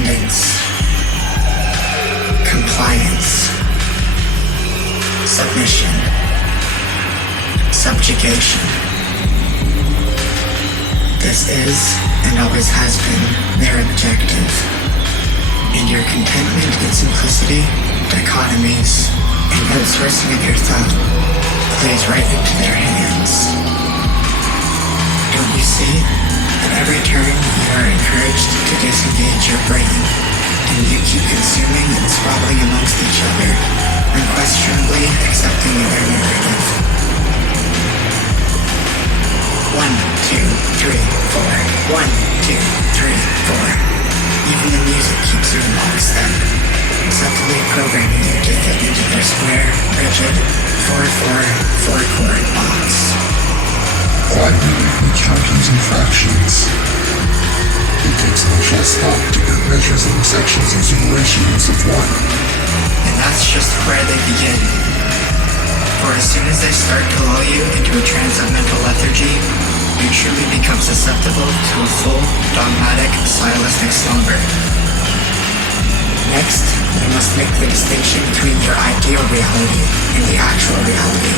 Independence. Compliance. Submission. Subjugation. This is, and always has been, their objective. And your contentment and simplicity, dichotomies, and outsourcing of your thought plays right into their hands. Don't you see? At every turn, you are encouraged to disengage your brain, and you keep consuming and squabbling amongst each other, unquestionably accepting their narrative. 1, 2, 3, 4. 1, 2, 3, 4. Even the music keeps you in lockstep, subtly programming you to fit into their square, rigid, 4-4 chord box. I believe we count using fractions. It takes much less thought to get measures and sections using ratios of 1. And that's just where they begin. For as soon as they start to lull you into a trance of mental lethargy, you truly become susceptible to a full, dogmatic, sciolistic slumber. Next, you must make the distinction between your ideal reality and the actual reality.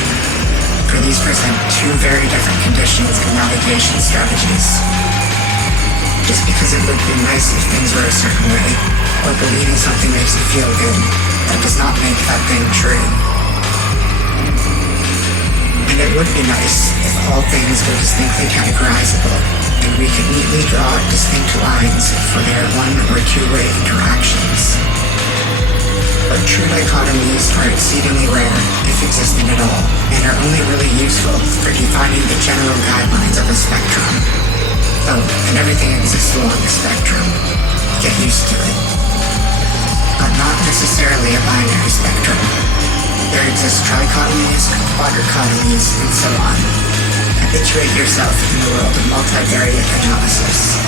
For these present two very different conditions and navigation strategies. Just because it would be nice if things were a certain way, or believing something makes you feel good, that does not make that thing true. And it would be nice if all things were distinctly categorizable, and we could neatly draw distinct lines for their one- or two-way interactions. But true dichotomies are exceedingly rare, if existing at all, and are only really useful for defining the general guidelines of a spectrum. Oh, and everything exists along the spectrum. Get used to it. But not necessarily a binary spectrum. There exist trichotomies, quadrichotomies, and so on. Habituate yourself in the world of multivariate analysis.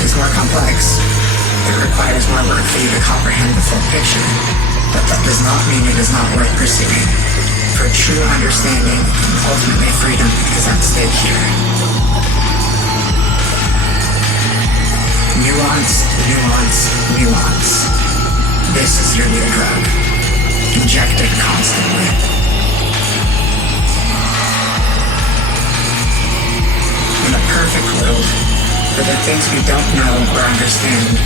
It is more complex. It requires more work for you to comprehend the full picture. But that does not mean it is not worth pursuing. For true understanding and ultimately freedom is at stake here. Nuance, nuance, nuance. This is your new drug. Injected constantly. In a perfect world, for the things we don't know or understand,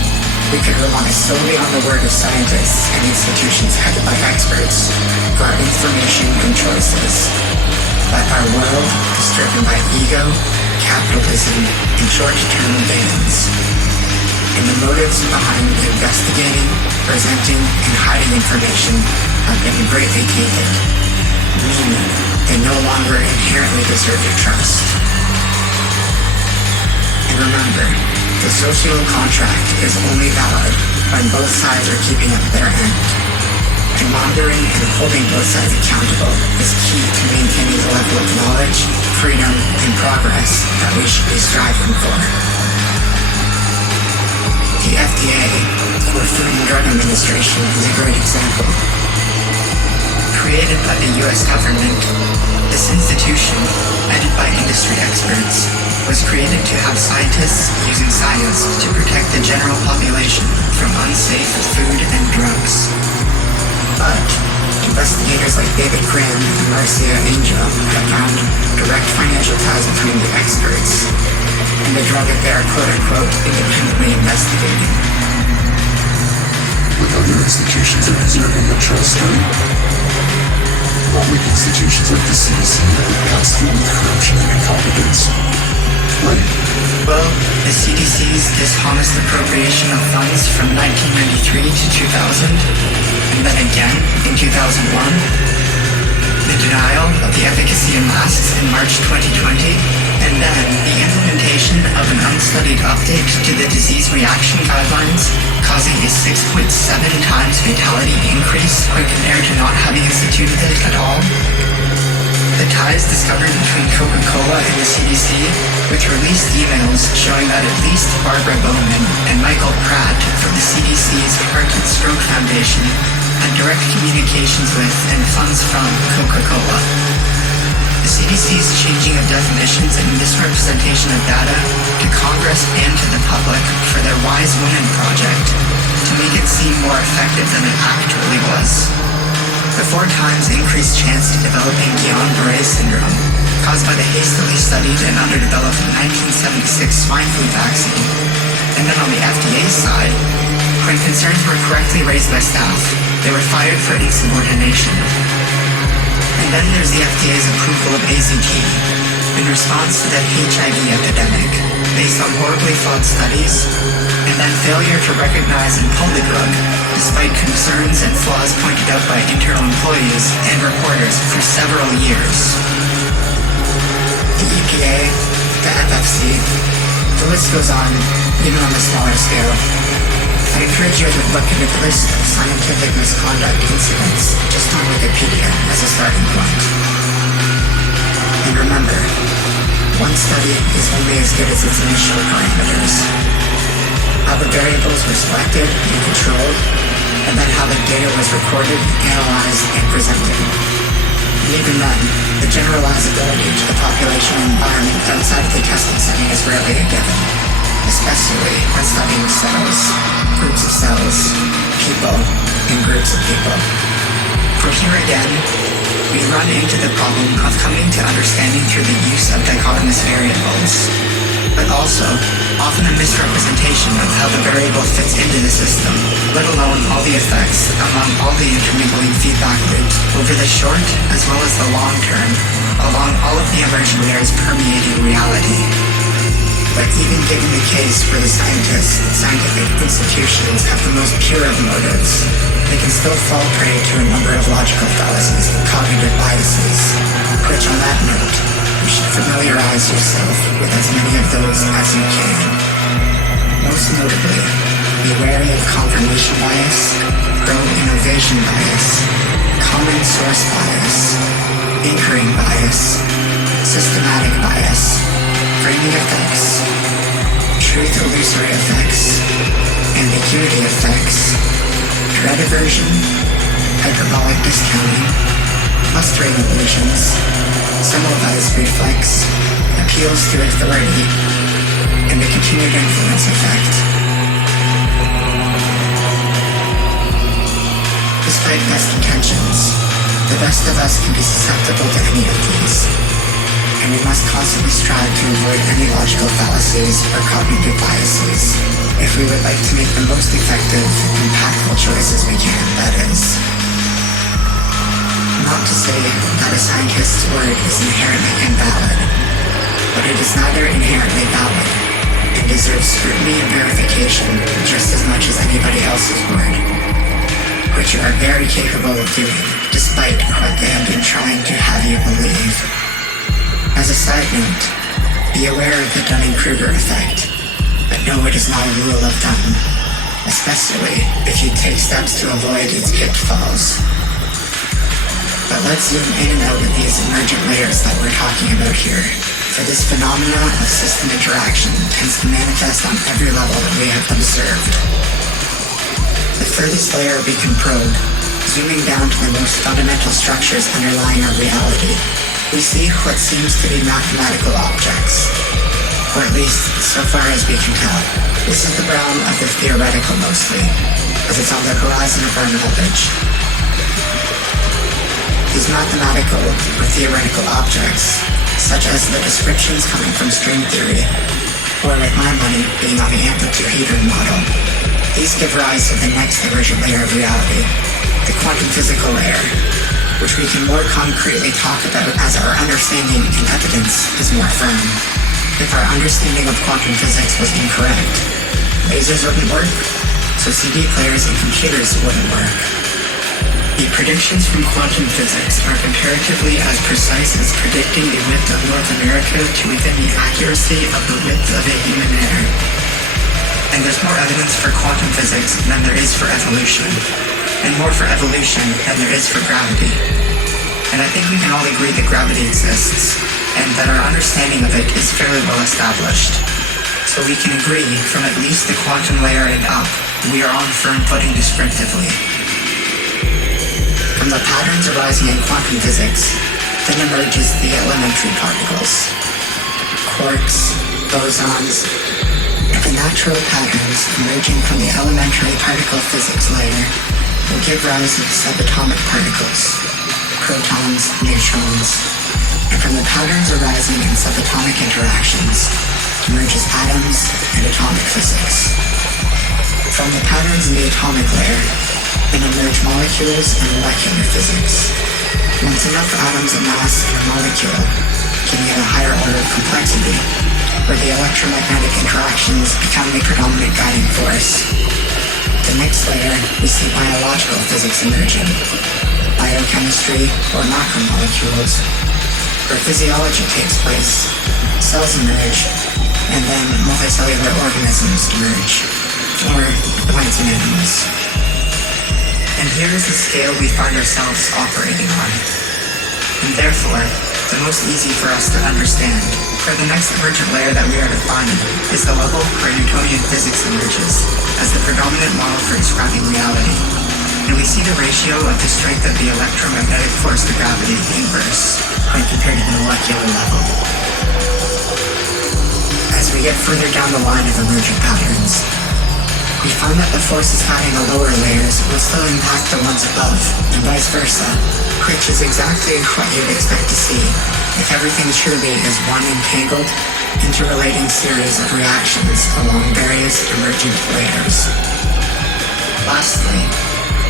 we could rely solely on the word of scientists and institutions headed by experts for our information and choices. But our world is driven by ego, capitalism, and short-term gains. And the motives behind investigating, presenting, and hiding information have been greatly tainted, meaning they no longer inherently deserve your trust. And remember, the social contract is only valid when both sides are keeping up their end. And monitoring and holding both sides accountable is key to maintaining the level of knowledge, freedom, and progress that we should be striving for. The FDA, or Food and Drug Administration, is a great example. Created by the US government, this institution, headed by industry experts, was created to have scientists using science to protect the general population from unsafe food and drugs. But investigators like David Grimm and Marcia Angel have found direct financial ties between the experts and the drug that they are quote-unquote independently investigating. With other institutions are deserving of trust, right? While weak institutions like the CDC are passed through with corruption and incompetence. Right? Well, the CDC's dishonest appropriation of funds from 1993 to 2000, and then again in 2001, the denial of the efficacy of masks in March 2020, and then the implementation of an unstudied update to the disease reaction guidelines, causing a 6.7 times fatality increase when compared to not having instituted it at all. The ties discovered between Coca-Cola and the CDC, with released emails showing that at least Barbara Bowman and Michael Pratt from the CDC's Heart and Stroke Foundation had direct communications with and funds from Coca-Cola. The CDC's changing of definitions and misrepresentation of data to Congress and to the public for their Wise Women project to make it seem more effective than it actually was. The 4 times increased chance of developing Guillain-Barré syndrome, caused by the hastily studied and underdeveloped 1976 swine flu vaccine. And then on the FDA side, when concerns were correctly raised by staff, they were fired for insubordination. And then there's the FDA's approval of AZT, in response to the HIV epidemic, based on horribly flawed studies, and then failure to recognize and pull the drug, despite concerns and flaws pointed out by internal employees and reporters for several years. The EPA, the FFC, the list goes on, even on a smaller scale. I encourage you to look into the list of scientific misconduct incidents just on Wikipedia as a starting point. And remember, one study is only as good as its initial parameters. How the variables were selected and controlled, and then how the data was recorded, analyzed, and presented. And even then, the generalizability to the population and environment outside of the testing setting is rarely a given, especially when studying cells, groups of cells, people, and groups of people. For here again, we run into the problem of coming to understanding through the use of dichotomous variables, but also often a misrepresentation of how the variable fits into the system, let alone all the effects among all the intermingling feedback loops over the short as well as the long term, along all of the emergent layers permeating reality. But even given the case where the scientists and scientific institutions have the most pure of motives, they can still fall prey to a number of logical fallacies and cognitive biases, which on that note, you should familiarize yourself with as many of those as you can. Most notably, be wary of confirmation bias, pro-innovation bias, common source bias, anchoring bias, systematic bias, framing effects, truth illusory effects, ambiguity effects, dread aversion, hyperbolic discounting, mustering illusions, semmelweis reflex, appeals to authority, and the continued influence effect. Despite best intentions, the best of us can be susceptible to any of these, and we must constantly strive to avoid any logical fallacies or cognitive biases if we would like to make the most effective, impactful choices we can, that is. Not to say that a scientist's word is inherently invalid, but it is neither inherently valid and deserves scrutiny and verification just as much as anybody else's word, which you are very capable of doing despite what they have been trying to have you believe. As a side note, be aware of the Dunning-Kruger effect, but know it is not a rule of thumb, especially if you take steps to avoid its pitfalls. But let's zoom in and out of these emergent layers that we're talking about here, for this phenomena of system interaction tends to manifest on every level that we have observed. The furthest layer we can probe, zooming down to the most fundamental structures underlying our reality, we see what seems to be mathematical objects, or at least so far as we can tell. This is the realm of the theoretical mostly, as it's on the horizon of our knowledge. These mathematical or theoretical objects, such as the descriptions coming from string theory, or with my money being on the amplitude hadron model, these give rise to the next emergent layer of reality, the quantum physical layer, which we can more concretely talk about as our understanding and evidence is more firm. If our understanding of quantum physics was incorrect, lasers wouldn't work, so CD players and computers wouldn't work. The predictions from quantum physics are comparatively as precise as predicting the width of North America to within the accuracy of the width of a human hair. And there's more evidence for quantum physics than there is for evolution, and more for evolution than there is for gravity. And I think we can all agree that gravity exists, and that our understanding of it is fairly well established. So we can agree, from at least the quantum layer and up, we are on firm footing descriptively. From the patterns arising in quantum physics, then emerges the elementary particles. Quarks, bosons, The natural patterns emerging from the elementary particle physics layer will give rise to subatomic particles, protons, neutrons, and from the patterns arising in subatomic interactions emerges atoms and atomic physics. From the patterns in the atomic layer then emerge molecules and molecular physics. Once enough atoms of mass in a molecule can get a higher order of complexity, where the electromagnetic interactions become the predominant guiding force. The next layer, we see biological physics emerging, biochemistry or macromolecules, where physiology takes place, cells emerge, and then multicellular organisms emerge, or plants and animals. And here is the scale we find ourselves operating on, and therefore, the most easy for us to understand. For the next emergent layer that we are defining is the level where Newtonian physics emerges as the predominant model for describing reality. And we see the ratio of the strength of the electromagnetic force to gravity inverse when compared to the molecular level. As we get further down the line of emergent patterns, we find that the forces having the lower layers will still impact the ones above, and vice versa, which is exactly what you'd expect to see if everything truly is one entangled, interrelating series of reactions along various emergent layers. Lastly,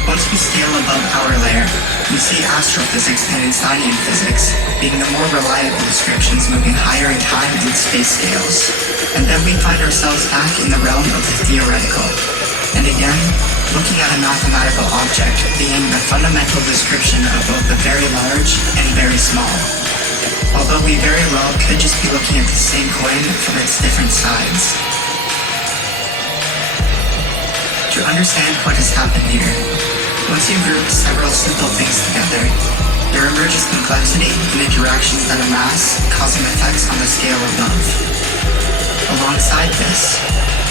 once we scale above our layer, we see astrophysics and Einsteinian physics being the more reliable descriptions moving higher in time and space scales. And then we find ourselves back in the realm of the theoretical. And again, looking at a mathematical object being the fundamental description of both the very large and very small. Although we very well could just be looking at the same coin from its different sides. To understand what has happened here, once you group several simple things together, there emerges complexity and interactions that amass, causing effects on the scale above. Alongside this,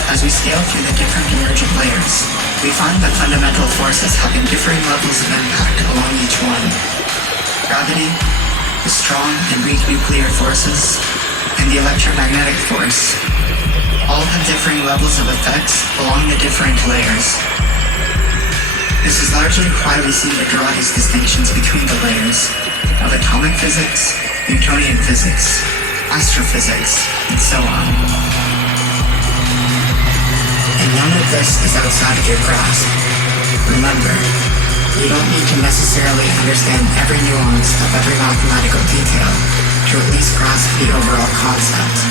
as we scale through the different emergent layers, we find that fundamental forces having differing levels of impact along each one. Gravity, the strong and weak nuclear forces, and the electromagnetic force all have differing levels of effects along the different layers. This is largely why we seem to draw these distinctions between the layers of atomic physics, Newtonian physics, astrophysics, and so on. And none of this is outside of your grasp. Remember, you don't need to necessarily understand every nuance of every mathematical detail to at least grasp the overall concept.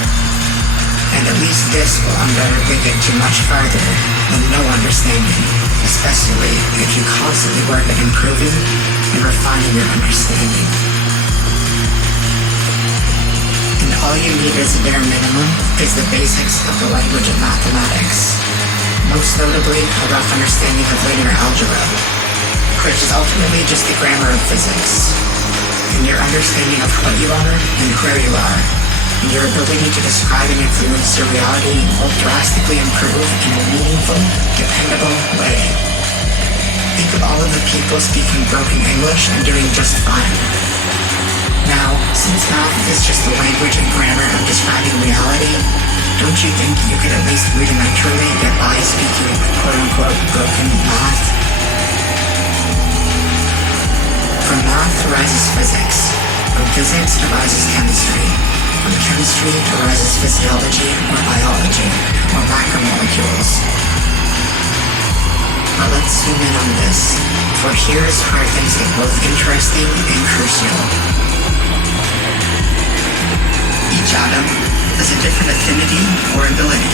And at least this will undoubtedly get you much farther than no understanding, especially if you constantly work at improving and refining your understanding. And all you need as a bare minimum is the basics of the language of mathematics, most notably a rough understanding of linear algebra, which is ultimately just the grammar of physics, and your understanding of what you are and where you are, and your ability to describe and influence your reality will drastically improve in a meaningful, dependable way. Think of all of the people speaking broken English and doing just fine. Now, since math is just the language and grammar of describing reality, don't you think you could at least rudimentarily get by speaking quote-unquote broken math? From math arises physics. From physics arises chemistry. From chemistry arises physiology or biology, or macromolecules. But let's zoom in on this, for here's where things get both interesting and crucial. Each atom has a different affinity or ability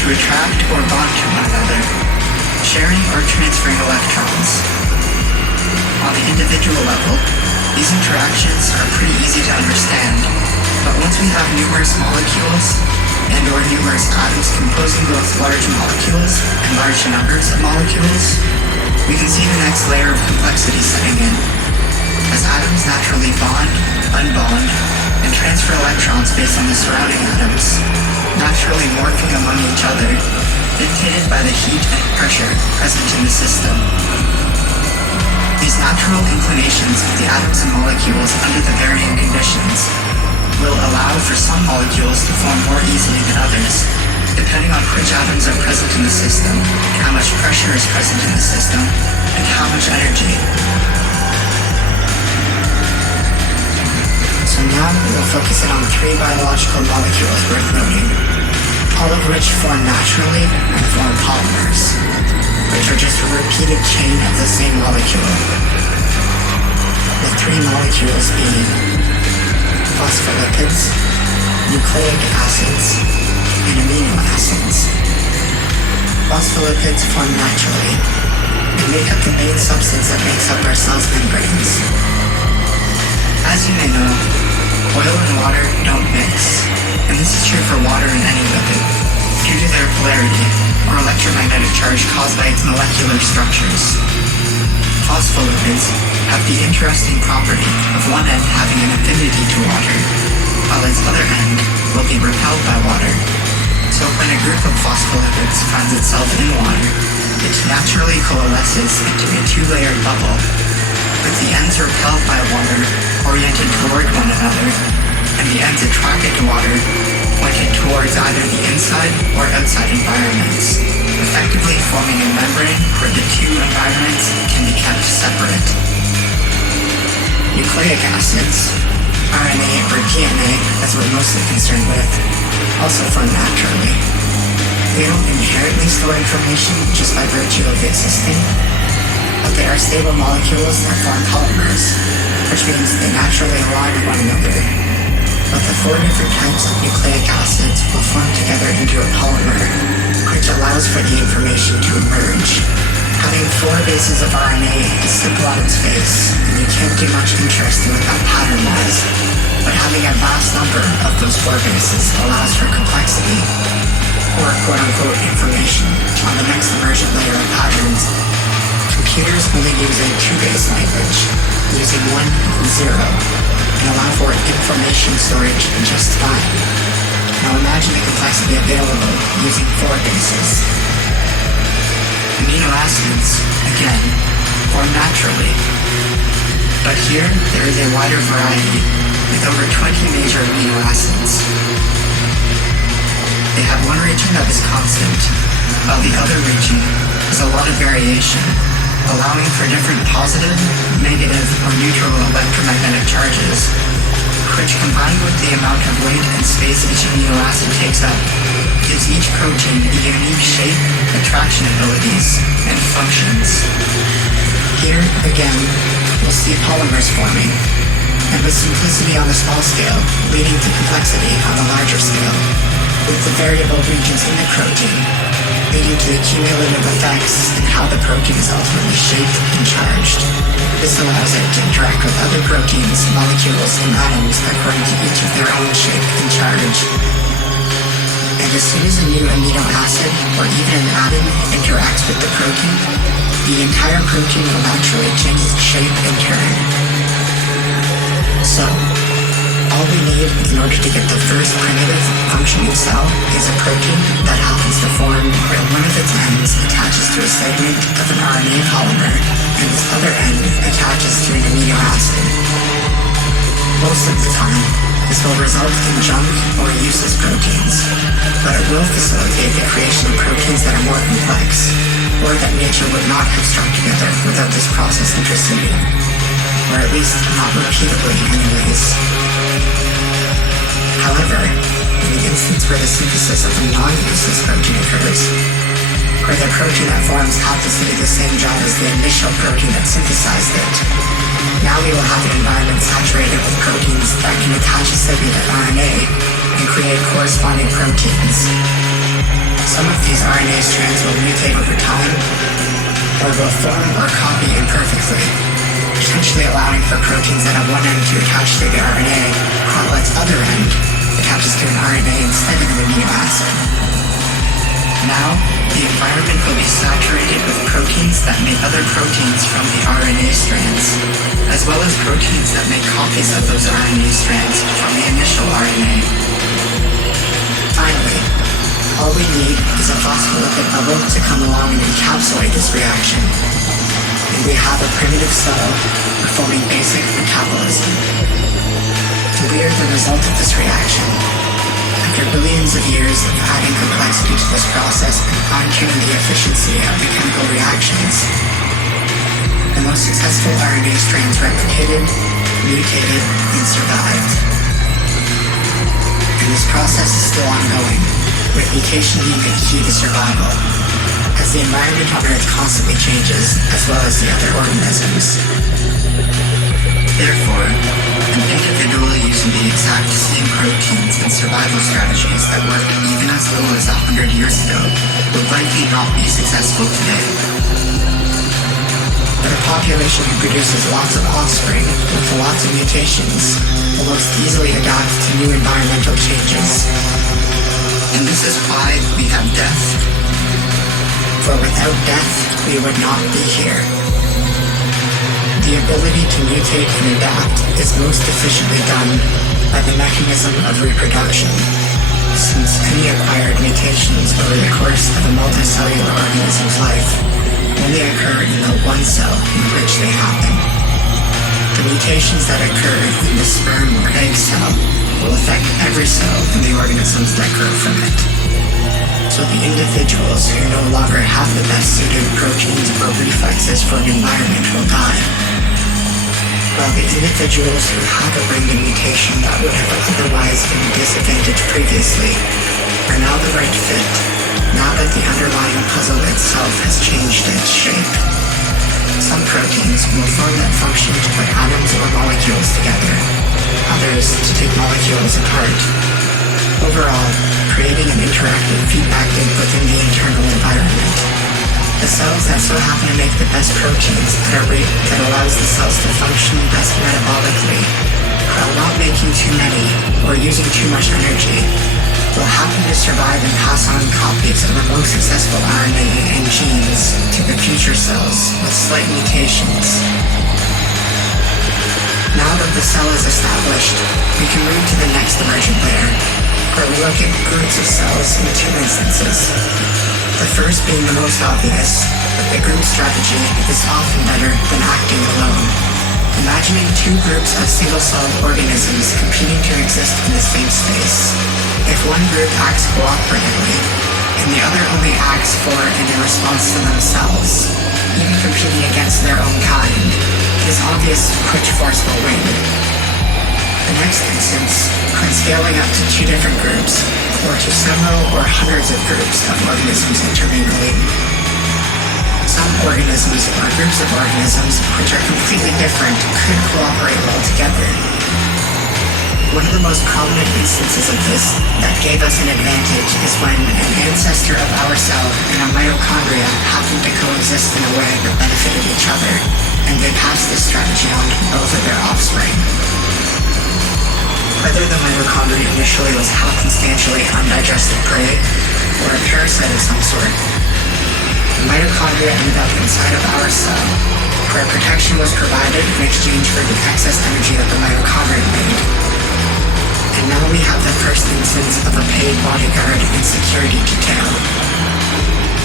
to attract or bond to one another, sharing or transferring electrons. On the individual level, these interactions are pretty easy to understand, but once we have numerous molecules and or numerous atoms composing both large molecules and large numbers of molecules, we can see the next layer of complexity setting in. As atoms naturally bond, unbond, and transfer electrons based on the surrounding atoms, naturally morphing among each other, dictated by the heat and pressure present in the system. These natural inclinations of the atoms and molecules under the varying conditions will allow for some molecules to form more easily than others, depending on which atoms are present in the system, how much pressure is present in the system, and how much energy. So now we'll focus in on 3 biological molecules worth noting, all of which form naturally and form polymers, which are just a repeated chain of the same molecule. The 3 molecules being phospholipids, nucleic acids, and amino acids. Phospholipids form naturally and make up the main substance that makes up our cells' membranes. As you may know, oil and water don't mix, and this is true for water and any liquid, due to their polarity, or electromagnetic charge caused by its molecular structures. Phospholipids have the interesting property of one end having an affinity to water, while its other end will be repelled by water. So when a group of phospholipids finds itself in water, it naturally coalesces into a 2-layered bubble, with the ends repelled by water oriented toward one another, and the ends attracted to water pointed towards either the inside or outside environments, effectively forming a membrane where the 2 environments can be kept separate. Nucleic acids, RNA or DNA as we're mostly concerned with, also form naturally. They don't inherently store information just by virtue of existing, but they are stable molecules that form polymers, which means they naturally align with one another. But the 4 different types of nucleic acids will form together into a polymer, which allows for the information to emerge. Having 4 bases of RNA is simple on its face, and you can't do much interesting with that pattern-wise, but having a vast number of those 4 bases allows for complexity, or quote-unquote information, on the next emergent layer of patterns. Computers only use a 2-base language, using 1 and 0, and allow for information storage just fine. Now imagine the complexity available using 4 bases. Amino acids, again, form naturally. But here, there is a wider variety, with over 20 major amino acids. They have one region that is constant, while the other region is a lot of variation, allowing for different positive, negative, or neutral electromagnetic charges, which combined with the amount of weight and space each amino acid takes up, gives each protein a unique shape, attraction abilities, and functions. Here, again, we'll see polymers forming, and with simplicity on a small scale, leading to complexity on a larger scale, with the variable regions in the protein, leading to the cumulative effects in how the protein is ultimately shaped and charged. This allows it to interact with other proteins, molecules, and atoms according to each of their own shape and charge. And as soon as a new amino acid, or even an atom, interacts with the protein, the entire protein will naturally change its shape in turn. So, all we need in order to get the first primitive functioning cell is a protein that happens to form where one of its ends attaches to a segment of an RNA polymer and its other end attaches to an amino acid. Most of the time, this will result in junk or useless proteins, but it will facilitate the creation of proteins that are more complex, or that nature would not have strung together without this process interceding, or at least not repeatably anyways. However, in the instance where the synthesis of a non-useless protein occurs, where the protein that forms happens to do the same job as the initial protein that synthesized it, now we will have an environment saturated with proteins that can attach a segment of RNA and create corresponding proteins. Some of these RNA strands will mutate over time, or will form or copy imperfectly, potentially allowing for proteins that have one end to attach to the RNA, while its other end attaches to an RNA instead of an amino acid. Now, the environment will be saturated with proteins that make other proteins from the RNA strands, as well as proteins that make copies of those RNA strands from the initial RNA. Finally, all we need is a phospholipid bubble to come along and encapsulate this reaction, and we have a primitive cell performing basic metabolism. We are the result of this reaction. After billions of of years of adding complexity to this process and fine-tuning the efficiency of the chemical reactions, the most successful RNA strands replicated, mutated, and survived. And this process is still ongoing, with mutation being the key to survival, as the environment on Earth constantly changes, as well as the other organisms. Therefore, an individual using the exact same proteins and survival strategies that worked even as little as 100 years ago would likely not be successful today. But a population who produces lots of offspring with lots of mutations will most easily adapt to new environmental changes. And this is why we have death. For without death, we would not be here. The ability to mutate and adapt is most efficiently done by the mechanism of reproduction, since any acquired mutations over the course of a multicellular organism's life only occur in the one cell in which they happen. The mutations that occur in the sperm or egg cell will affect every cell in the organisms that grow from it. So the individuals who no longer have the best suited proteins or reflexes for an environment will die, while the individuals who have a random mutation that would have otherwise been disadvantaged previously are now the right fit, now that the underlying puzzle itself has changed its shape. Some proteins will form that function to put atoms or molecules together, others to take molecules apart. Overall, creating an interactive feedback loop within the internal environment. The cells that so happen to make the best proteins at a rate that allows the cells to function best metabolically, while not making too many or using too much energy, will happen to survive and pass on copies of the most successful RNA and genes to the future cells with slight mutations. Now that the cell is established, we can move to the next emergent layer, where we look at groups of cells in two instances. The first being the most obvious, but the group strategy is often better than acting alone. Imagining two groups of single-celled organisms competing to exist in the same space. If one group acts cooperatively, and the other only acts for and in response to themselves, even competing against their own kind, it is obvious which force will win. The next instance, when scaling up to two different groups, or to several or hundreds of groups of organisms intermingling. Some organisms or groups of organisms which are completely different could cooperate well together. One of the most prominent instances of this that gave us an advantage is when an ancestor of our cell and a mitochondria happened to coexist in a way that benefited each other, and they passed this strategy on to both of their offspring. Whether the mitochondria initially was half-instantially undigested prey or a parasite of some sort, the mitochondria ended up inside of our cell, where protection was provided in exchange for the excess energy that the mitochondria made. And now we have the first instance of a paid bodyguard and security detail.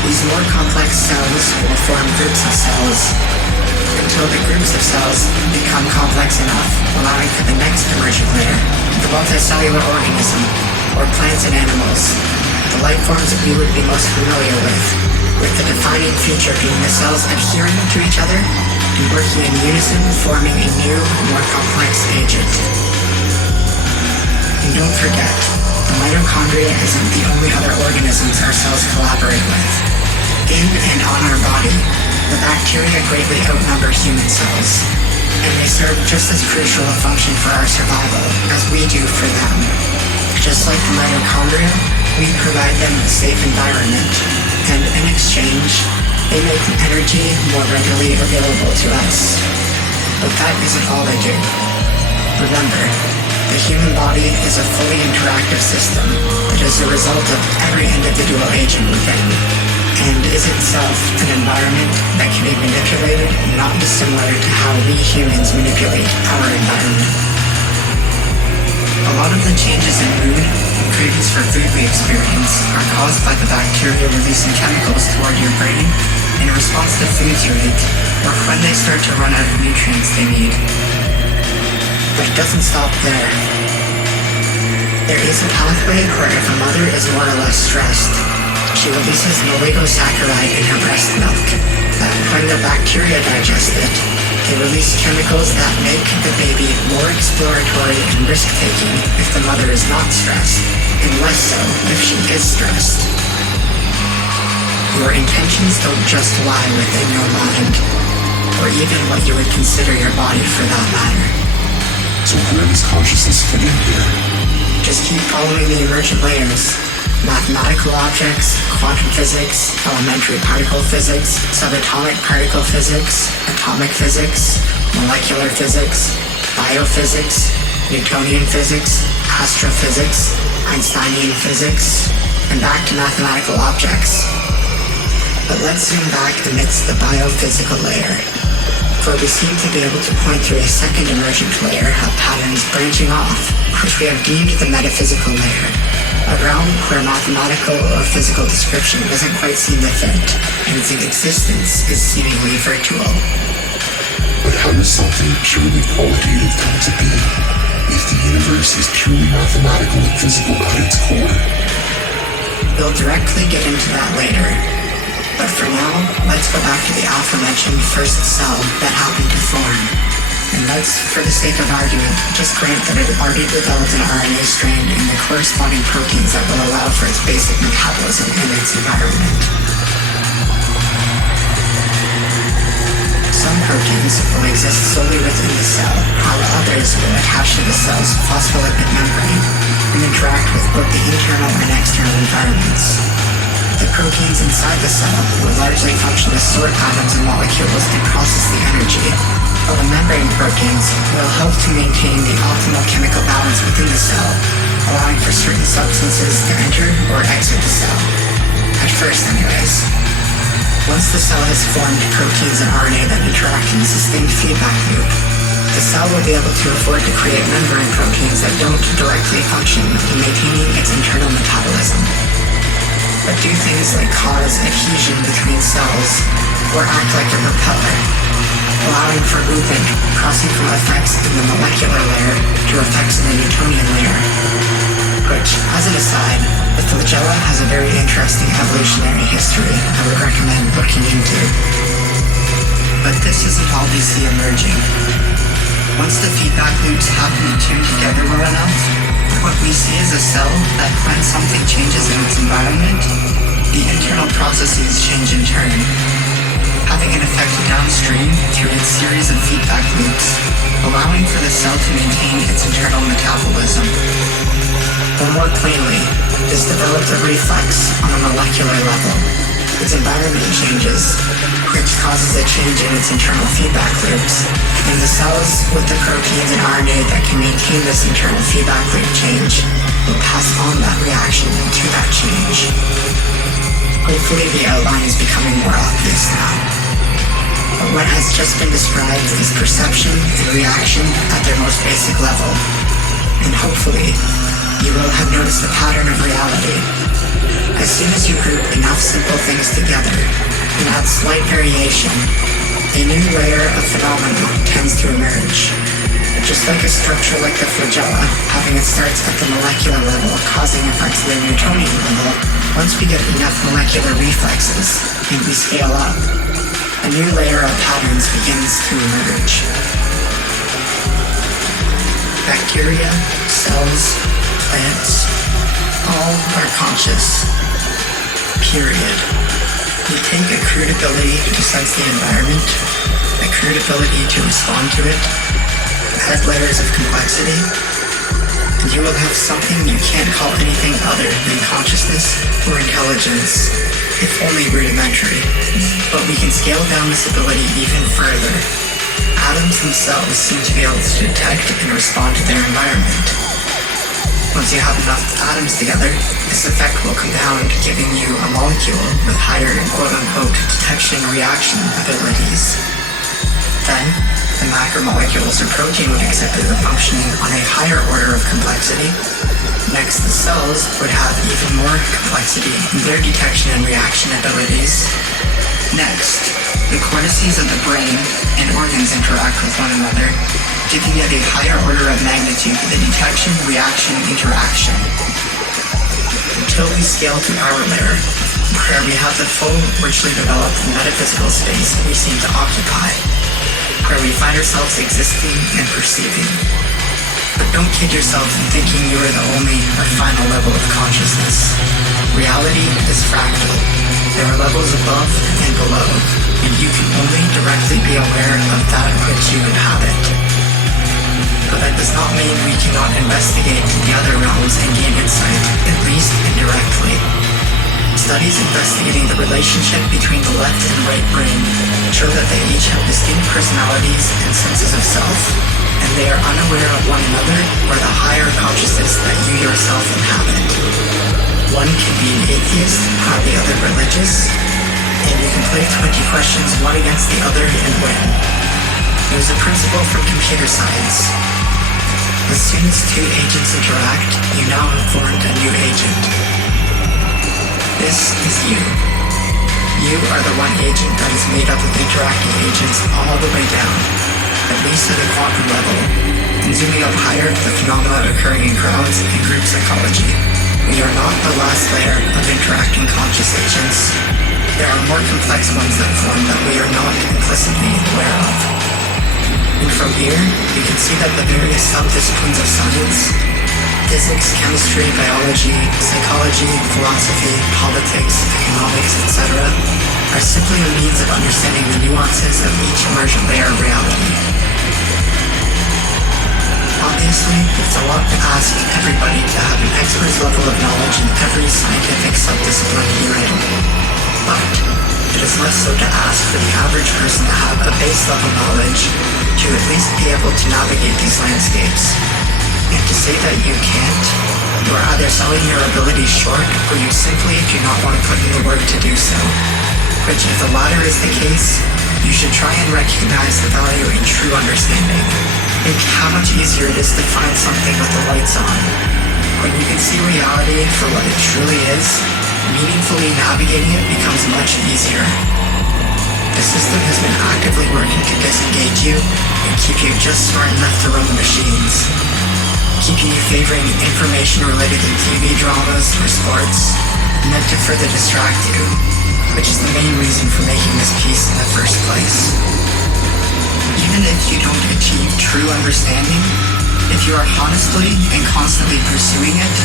These more complex cells will form groups of cells until the groups of cells become complex enough, allowing for the next emergent layer, the multicellular organism, or plants and animals, the life forms that we would be most familiar with the defining feature being the cells adhering to each other and working in unison, forming a new, more complex agent. And don't forget, the mitochondria isn't the only other organisms our cells collaborate with. In and on our body, the bacteria greatly outnumber human cells, and they serve just as crucial a function for our survival as we do for them. Just like the mitochondria, we provide them a safe environment, and in exchange, they make energy more readily available to us. But that isn't all they do. Remember, the human body is a fully interactive system that is a result of every individual agent within, and is itself an environment that can be manipulated not dissimilar to how we humans manipulate our environment. A lot of the changes in mood and cravings for food we experience are caused by the bacteria releasing chemicals toward your brain in response to foods you eat, or when they start to run out of nutrients they need. But it doesn't stop there. There is a pathway where if a mother is more or less stressed, she releases an oligosaccharide in her breast milk, that when the bacteria digest it, they release chemicals that make the baby more exploratory and risk-taking if the mother is not stressed, and less so if she is stressed. Your intentions don't just lie within your mind, or even what you would consider your body for that matter. So where does consciousness fit in here? Just keep following the emergent layers. Mathematical objects, quantum physics, elementary particle physics, subatomic particle physics, atomic physics, molecular physics, biophysics, Newtonian physics, astrophysics, Einsteinian physics, and back to mathematical objects. But let's zoom back amidst the biophysical layer, for we seem to be able to point to a second emergent layer of patterns branching off, which we have deemed the metaphysical layer, a realm where mathematical or physical description doesn't quite seem to fit, and its existence is seemingly virtual. But how does something purely qualitative come to be if the universe is purely mathematical and physical at its core? We'll directly get into that later. But for now, let's go back to the aforementioned first cell that happened to form. And let's, for the sake of argument, just grant that it already developed an RNA strand and the corresponding proteins that will allow for its basic metabolism in its environment. Some proteins will exist solely within the cell, while others will attach to the cell's phospholipid membrane and interact with both the internal and external environments. The proteins inside the cell will largely function as sort atoms and molecules and process the energy, while the membrane proteins will help to maintain the optimal chemical balance within the cell, allowing for certain substances to enter or exit the cell. At first, anyways. Once the cell has formed proteins and RNA that interact in a sustained feedback loop, the cell will be able to afford to create membrane proteins that don't directly function in maintaining its internal metabolism, but do things like cause adhesion between cells or act like a repeller, allowing for movement crossing from effects in the molecular layer to effects in the Newtonian layer, which, as an aside, the flagella has a very interesting evolutionary history I would recommend looking into. But this isn't all we see emerging. Once the feedback loops happen to tune together well enough, what we see is a cell that when something changes in its environment, the internal processes change in turn, having an effect downstream through its series of feedback loops, allowing for the cell to maintain its internal metabolism. Or more plainly, this develops a reflex on a molecular level. Its environment changes, which causes a change in its internal feedback loops, and the cells with the proteins and RNA that can maintain this internal feedback loop change will pass on that reaction to that change. Hopefully the outline is becoming more obvious now. But what has just been described is perception and reaction at their most basic level, and hopefully you will have noticed the pattern of reality. As soon as you group enough simple things together and add slight variation, a new layer of phenomena tends to emerge. Just like a structure like the flagella, having its starts at the molecular level, causing effects at the Newtonian level, once we get enough molecular reflexes and we scale up, a new layer of patterns begins to emerge. Bacteria, cells, plants, all are conscious. Period. We take a crude ability to sense the environment, a crude ability to respond to it, add layers of complexity, and you will have something you can't call anything other than consciousness or intelligence, if only rudimentary. But we can scale down this ability even further. Atoms themselves seem to be able to detect and respond to their environment. Once you have enough atoms together, this effect will compound, giving you a molecule with higher quote-unquote detection reaction abilities. Then, the macromolecules or protein would exhibit a functioning on a higher order of complexity. Next, the cells would have even more complexity in their detection and reaction abilities. Next, the cortices of the brain and organs interact with one another, giving it a higher order of magnitude, the detection, reaction, interaction. Until we scale to our layer, where we have the full, richly developed metaphysical space we seem to occupy, where we find ourselves existing and perceiving. But don't kid yourself in thinking you are the only or final level of consciousness. Reality is fractal. There are levels above and below, and you can only directly be aware of that which you inhabit. But that does not mean we cannot investigate the other realms and gain insight, at least indirectly. Studies investigating the relationship between the left and right brain show that they each have distinct personalities and senses of self, and they are unaware of one another or the higher consciousness that you yourself inhabit. One can be an atheist, while the other religious, and you can play 20 questions one against the other and win. It was a principle from computer science. As soon as two agents interact, you now have formed a new agent. This is you. You are the one agent that is made up of interacting agents all the way down, at least at a quantum level, and zooming up higher, the phenomena occurring in crowds and group psychology. We are not the last layer of interacting conscious agents. There are more complex ones that form that we are not implicitly aware of. And from here, we can see that the various sub-disciplines of science, physics, chemistry, biology, psychology, philosophy, politics, economics, etc., are simply a means of understanding the nuances of each emergent layer of reality. Obviously, it's a lot to ask everybody to have an expert's level of knowledge in every scientific subdiscipline herein. But it is less so to ask for the average person to have a base level knowledge to at least be able to navigate these landscapes. And to say that you can't, you are either selling your abilities short or you simply do not want to put in the work to do so. Which, if the latter is the case, you should try and recognize the value in true understanding. Think how much easier it is to find something with the lights on. When you can see reality for what it truly is, meaningfully navigating it becomes much easier. The system has been actively working to disengage you and keep you just smart enough to run the machines, keeping you favoring information related to TV dramas or sports, meant to further distract you, which is the main reason for making this piece in the first place. Even if you don't achieve true understanding, if you are honestly and constantly pursuing it,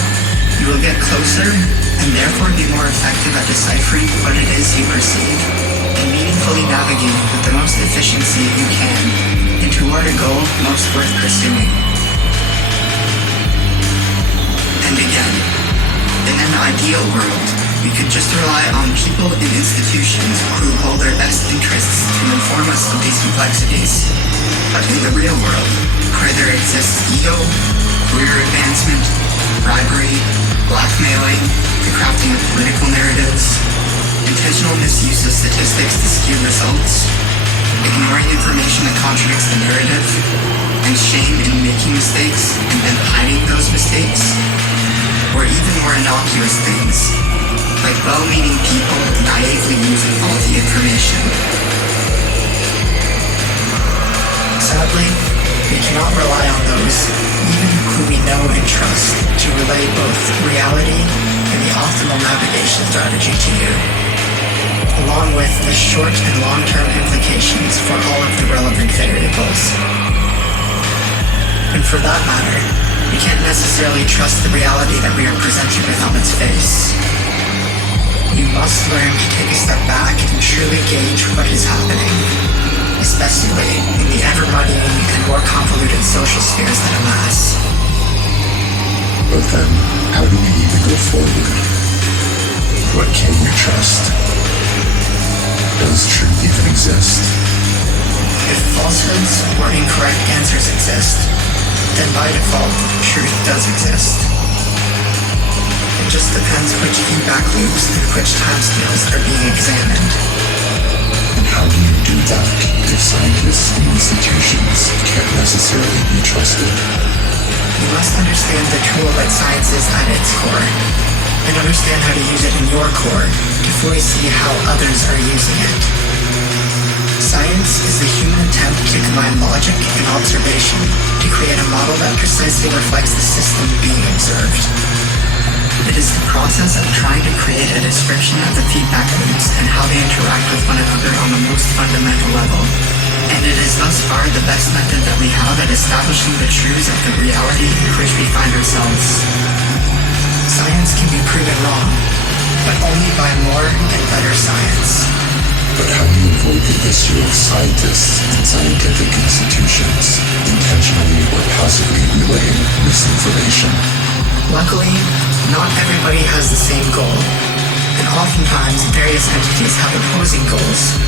you will get closer and therefore be more effective at deciphering what it is you perceive and meaningfully navigating with the most efficiency you can and toward a goal most worth pursuing. And again, in an ideal world, we could just rely on people and institutions who hold their best interests to inform us of these complexities. But in the real world, where there exists ego, career advancement, bribery, blackmailing, the crafting of political narratives, intentional misuse of statistics to skew results, ignoring information that contradicts the narrative, and shame in making mistakes and then hiding those mistakes, or even more innocuous things, like well-meaning people naively using faulty information. Sadly, we cannot rely on those, even who we know and trust, to relay both reality and the optimal navigation strategy to you, along with the short and long-term implications for all of the relevant variables. And for that matter, we can't necessarily trust the reality that we are presented with on its face. You must learn to take a step back and truly gauge what is happening, especially in the ever-muddying and more convoluted social spheres that amass. But then, how do we even go forward? What can we trust? Does truth even exist? If falsehoods or incorrect answers exist, then by default, truth does exist. It just depends which feedback loops and which timescales are being examined. And how do you do that if scientists and institutions can't necessarily be trusted? You must understand the tool that science is at its core, and understand how to use it in your core to fully see how others are using it. Science is the human attempt to combine logic and observation to create a model that precisely reflects the system being observed. It is the process of trying to create a description of the feedback loops and how they interact with one another on the most fundamental level. And it is thus far the best method that we have at establishing the truths of the reality in which we find ourselves. Science can be proven wrong, but only by more and better science. But how do you avoid the issue of scientists and scientific institutions intentionally or passively relaying misinformation? Luckily, not everybody has the same goal, and oftentimes various entities have opposing goals,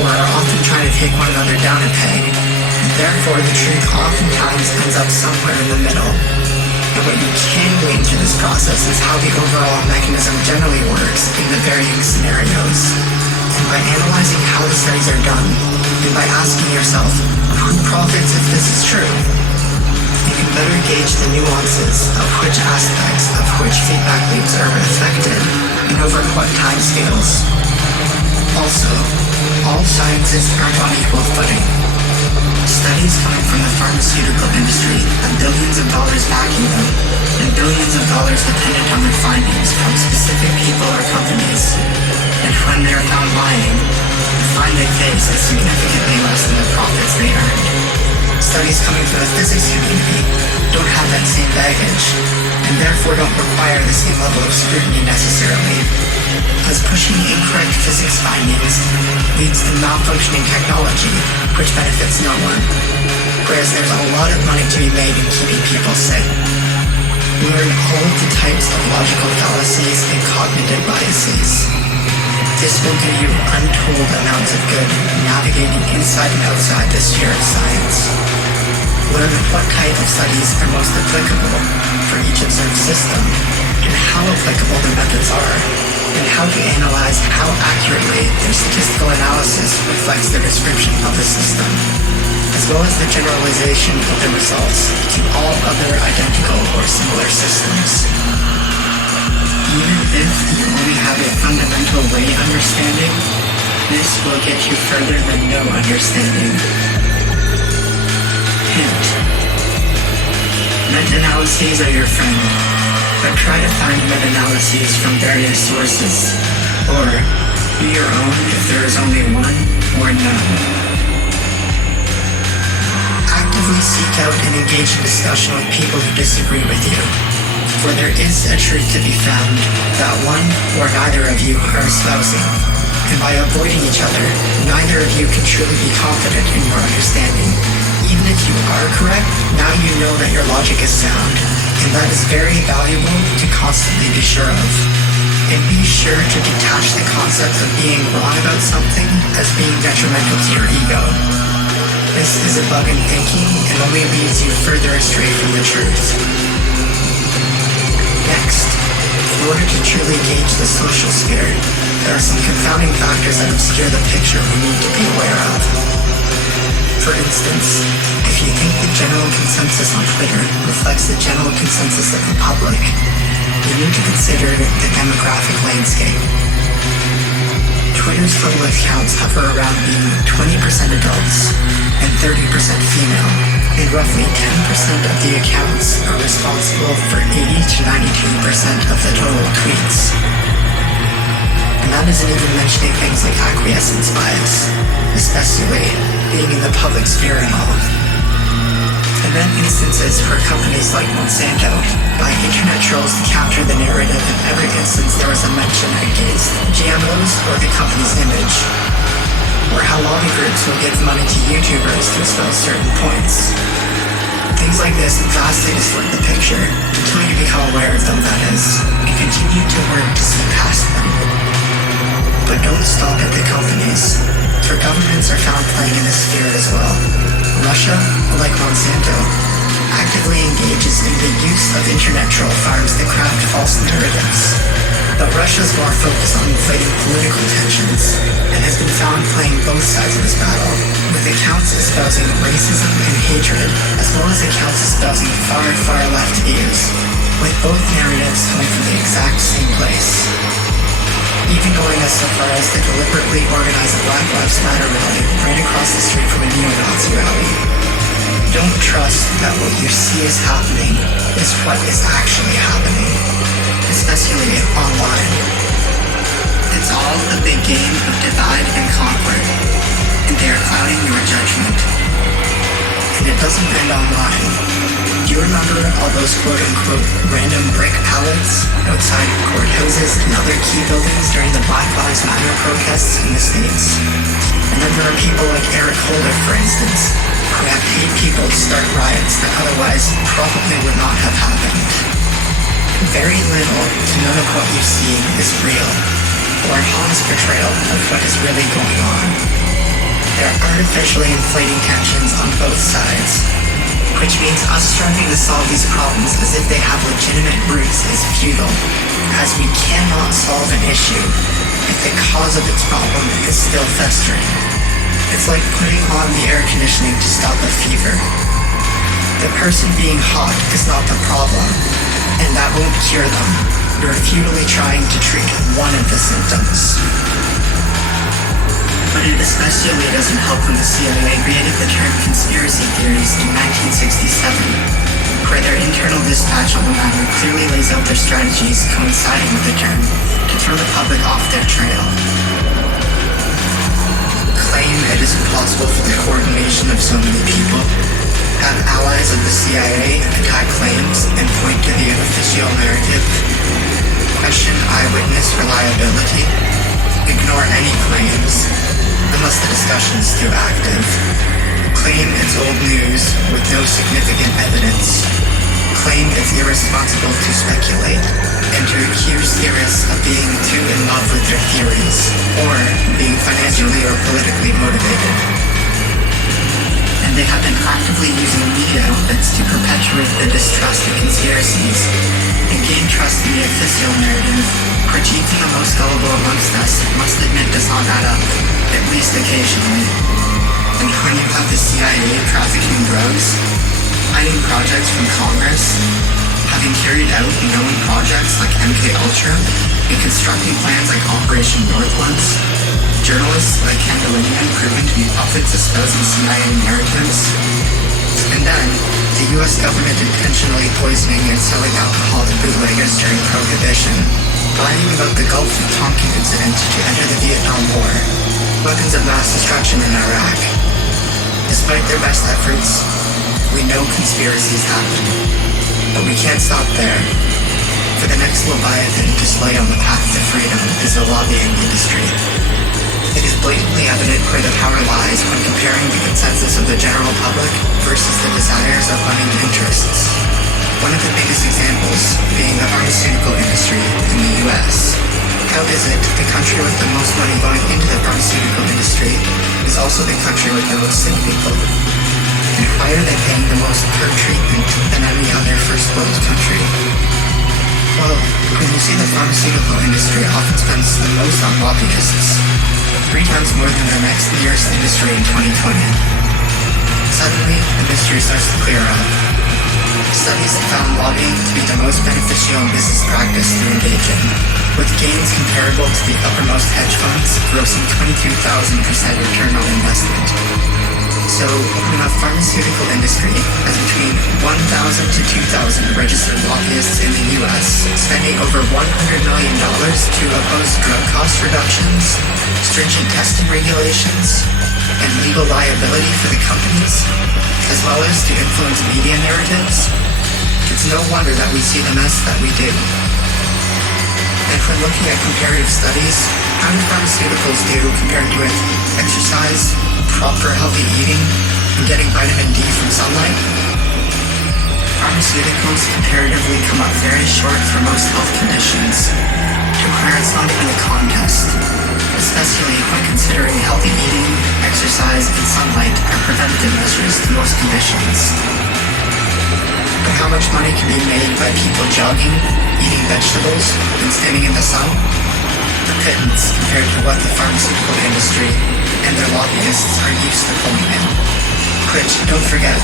or are often trying to take one another down a peg, and therefore the truth oftentimes ends up somewhere in the middle. And what you can glean through this process is how the overall mechanism generally works in the varying scenarios. And by analyzing how the studies are done, and by asking yourself, who profits if this is true? You can better gauge the nuances of which aspects of which feedback loops are affected, and over what time scales. Also, all sciences aren't on equal footing. Studies coming from the pharmaceutical industry have billions of dollars backing them, and billions of dollars dependent on their findings from specific people or companies. And when they are found lying, the fine they face is significantly less than the profits they earned. Studies coming from the physics community don't have that same baggage, and therefore don't require the same level of scrutiny necessarily, as pushing incorrect physics findings leads to malfunctioning technology, which benefits no one, whereas there's a lot of money to be made in keeping people sick. Learn all of the types of logical fallacies and cognitive biases. This will do you untold amounts of good navigating inside and outside the sphere of science. Learn what type of studies are most applicable for each observed system, and how applicable the methods are, and how to analyze how accurately their statistical analysis reflects the description of the system, as well as the generalization of the results to all other identical or similar systems. Even if you only have a fundamental way understanding, this will get you further than no understanding. Hint: meta-analyses are your friend, but try to find meta-analyses from various sources, or do your own if there is only one or none. Actively seek out and engage in discussion with people who disagree with you, for there is a truth to be found that one or neither of you are espousing, and by avoiding each other, neither of you can truly be confident in your understanding. Even if you are correct, now you know that your logic is sound, and that is very valuable to constantly be sure of. And be sure to detach the concept of being wrong about something as being detrimental to your ego. This is a bug in thinking and only leads you further astray from the truth. Next, in order to truly gauge the social sphere, there are some confounding factors that obscure the picture we need to be aware of. For instance, if you think the general consensus on Twitter reflects the general consensus of the public, you need to consider the demographic landscape. Twitter's total accounts hover around being 20% adults and 30% female, and roughly 10% of the accounts are responsible for 80 to 92% of the total tweets. And that isn't even mentioning things like acquiescence bias, especially being in the public sphere and all. And then instances where companies like Monsanto buy internet trolls to counter the narrative in every instance there was a mention against GMOs or the company's image. Or how lobby groups will give money to YouTubers to espouse certain points. Things like this vastly distort the picture until you become aware of them, that is, and continue to work to see past them. But don't stop at the companies, for governments are found playing in this sphere as well. Russia, like Monsanto, actively engages in the use of internet troll farms to craft false narratives. But Russia's more focused on inflating political tensions, and has been found playing both sides of this battle, with accounts espousing racism and hatred, as well as accounts espousing far, far left views, with both narratives coming from the exact same place. even going as so far as to deliberately organize a Black Lives Matter rally right across the street from a neo-Nazi rally. Don't trust that what you see is happening is what is actually happening, especially online. It's all a big game of divide and conquer, and they are clouding your judgment. And it doesn't end online. Do you remember all those quote-unquote random brick pallets outside courthouses and other key buildings during the Black Lives Matter protests in the States? And then there are people like Eric Holder, for instance, who have paid people to start riots that otherwise probably would not have happened. Very little to none of what you see is real, or an honest portrayal of what is really going on. They're artificially inflating tensions on both sides, which means us striving to solve these problems as if they have legitimate roots is futile, as we cannot solve an issue if the cause of its problem is still festering. It's like putting on the air conditioning to stop a fever. The person being hot is not the problem, and that won't cure them. You're futilely trying to treat one of the symptoms. But it especially doesn't help when the CIA created the term conspiracy theories in 1967, where their internal dispatch on the matter clearly lays out their strategies coinciding with the term to throw the public off their trail. Claim it is impossible for the coordination of so many people, have allies of the CIA attack claims and point to the unofficial narrative, question eyewitness reliability, ignore any claims, unless the discussion is too active, claim it's old news with no significant evidence, claim it's irresponsible to speculate, and to accuse theorists of being too in love with their theories, or being financially or politically motivated. And they have been actively using media outlets to perpetuate the distrust of conspiracies and gain trust in the official narrative, which even the most gullible amongst us must admit does not add up, at least occasionally. And when you have the CIA trafficking drugs, hiding projects from Congress, having carried out known projects like MKUltra, and constructing plans like Operation Northwoods, journalists like Candelinian proven to be puppets espousing CIA narratives, and then the US government intentionally poisoning and selling alcohol to bootleggers during Prohibition, lying about the Gulf of Tonkin incident to enter the Vietnam War, weapons of mass destruction in Iraq. Despite their best efforts, we know conspiracies happen, but we can't stop there. For the next Leviathan to slay on the path to freedom is the lobbying industry. It is blatantly evident where the power lies when comparing the consensus of the general public versus the desires of moneyed interests. One of the biggest examples being the pharmaceutical industry in the US. How is it the country with the most money going into the pharmaceutical industry is also the country with the most sick people? And why are they paying the most per treatment than any other first world country? Well, when you see the pharmaceutical industry often spends the most on lobbyists, 3 times more than the next nearest industry in 2020. Suddenly, the mystery starts to clear up. Studies have found lobbying to be the most beneficial business practice to engage in, with gains comparable to the uppermost hedge funds, grossing 22,000% return on investment. So, when a pharmaceutical industry has between 1,000 to 2,000 registered lobbyists in the US, spending over $100 million to oppose drug cost reductions, stringent testing regulations, and legal liability for the companies, as well as to influence media narratives, it's no wonder that we see the mess that we do. And when looking at comparative studies, how do pharmaceuticals do compared with exercise, proper healthy eating, and getting vitamin D from sunlight? Pharmaceuticals comparatively come up very short for most health conditions, to where it's not even a contest, especially when considering healthy eating, exercise, and sunlight are preventative measures to most conditions. But how much money can be made by people jogging, eating vegetables, and standing in the sun? A pittance compared to what the pharmaceutical industry and their lobbyists are used to pulling in. Which, don't forget,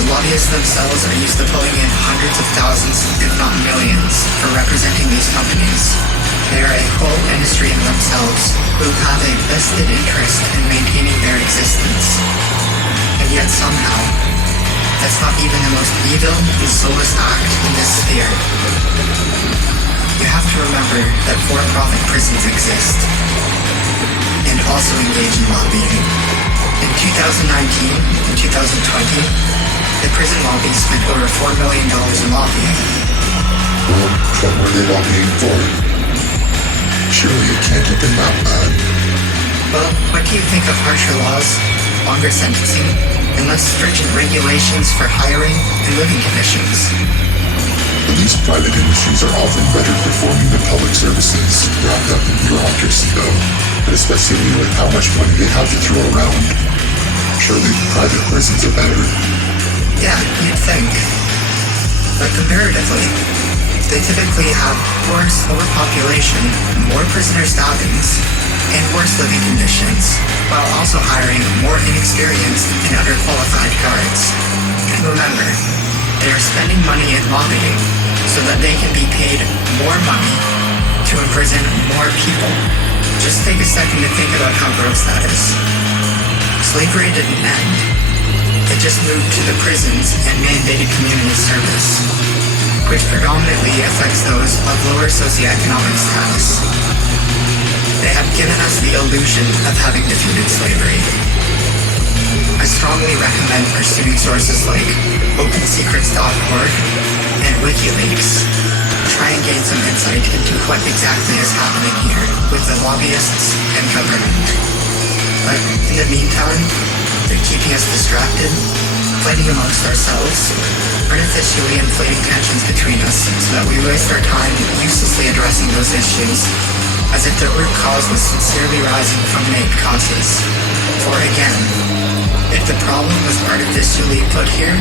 the lobbyists themselves are used to pulling in hundreds of thousands, if not millions, for representing these companies. They are a whole industry in themselves who have a vested interest in maintaining their existence. And yet somehow, that's not even the most evil and soulless act in this sphere. You have to remember that for-profit prisons exist, and also engage in lobbying. In 2019 and 2020, the prison lobby spent over $4 million in lobbying. Well, what were they lobbying for? Surely it can't have been that bad. Well, what do you think of harsher laws, longer sentencing, and less stringent regulations for hiring and living conditions? These private industries are often better performing than public services, wrapped up in bureaucracy though, but especially with how much money they have to throw around. Surely private prisons are better. Yeah, you'd think. But comparatively, they typically have worse overpopulation, more prisoner stabbings, and worse living conditions, while also hiring more inexperienced and underqualified guards. And remember, they are spending money in lobbying so that they can be paid more money to imprison more people. Just take a second to think about how gross that is. Slavery didn't end. It just moved to the prisons and mandated community service, which predominantly affects those of lower socioeconomic status. They have given us the illusion of having defeated slavery. I strongly recommend pursuing sources like OpenSecrets.org and WikiLeaks. Try and gain some insight into what exactly is happening here with the lobbyists and government. But in the meantime, they're keeping us distracted, fighting amongst ourselves, artificially inflating tensions between us so that we waste our time uselessly addressing those issues, as if the root cause was sincerely rising from innate causes. For again, if the problem was artificially put here,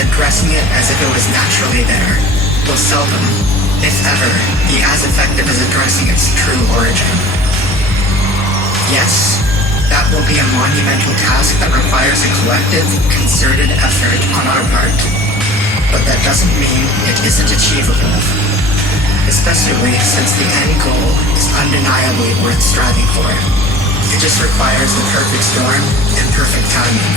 addressing it as if it was naturally there will seldom, if ever, be as effective as addressing its true origin. Yes, that will be a monumental task that requires a collective, concerted effort on our part. But that doesn't mean it isn't achievable, especially since the end goal is undeniably worth striving for. It just requires the perfect storm and perfect timing.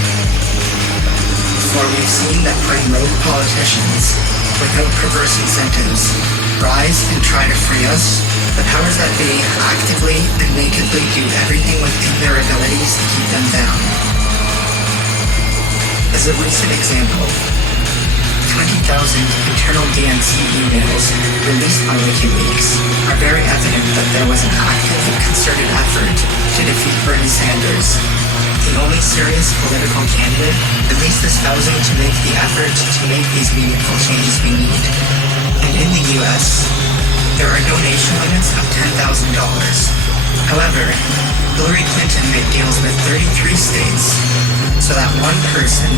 For we've seen that when rogue politicians, without perverse incentives, rise and try to free us, the powers that be actively and nakedly do everything within their abilities to keep them down. As a recent example, 20,000 internal DNC emails released by WikiLeaks are very evident that there was an active, concerted effort to defeat Bernie Sanders, the only serious political candidate at least espousing to make the effort to make these meaningful changes we need. And in the US, there are donation limits of $10,000. However, Hillary Clinton made deals with 33 states so that one person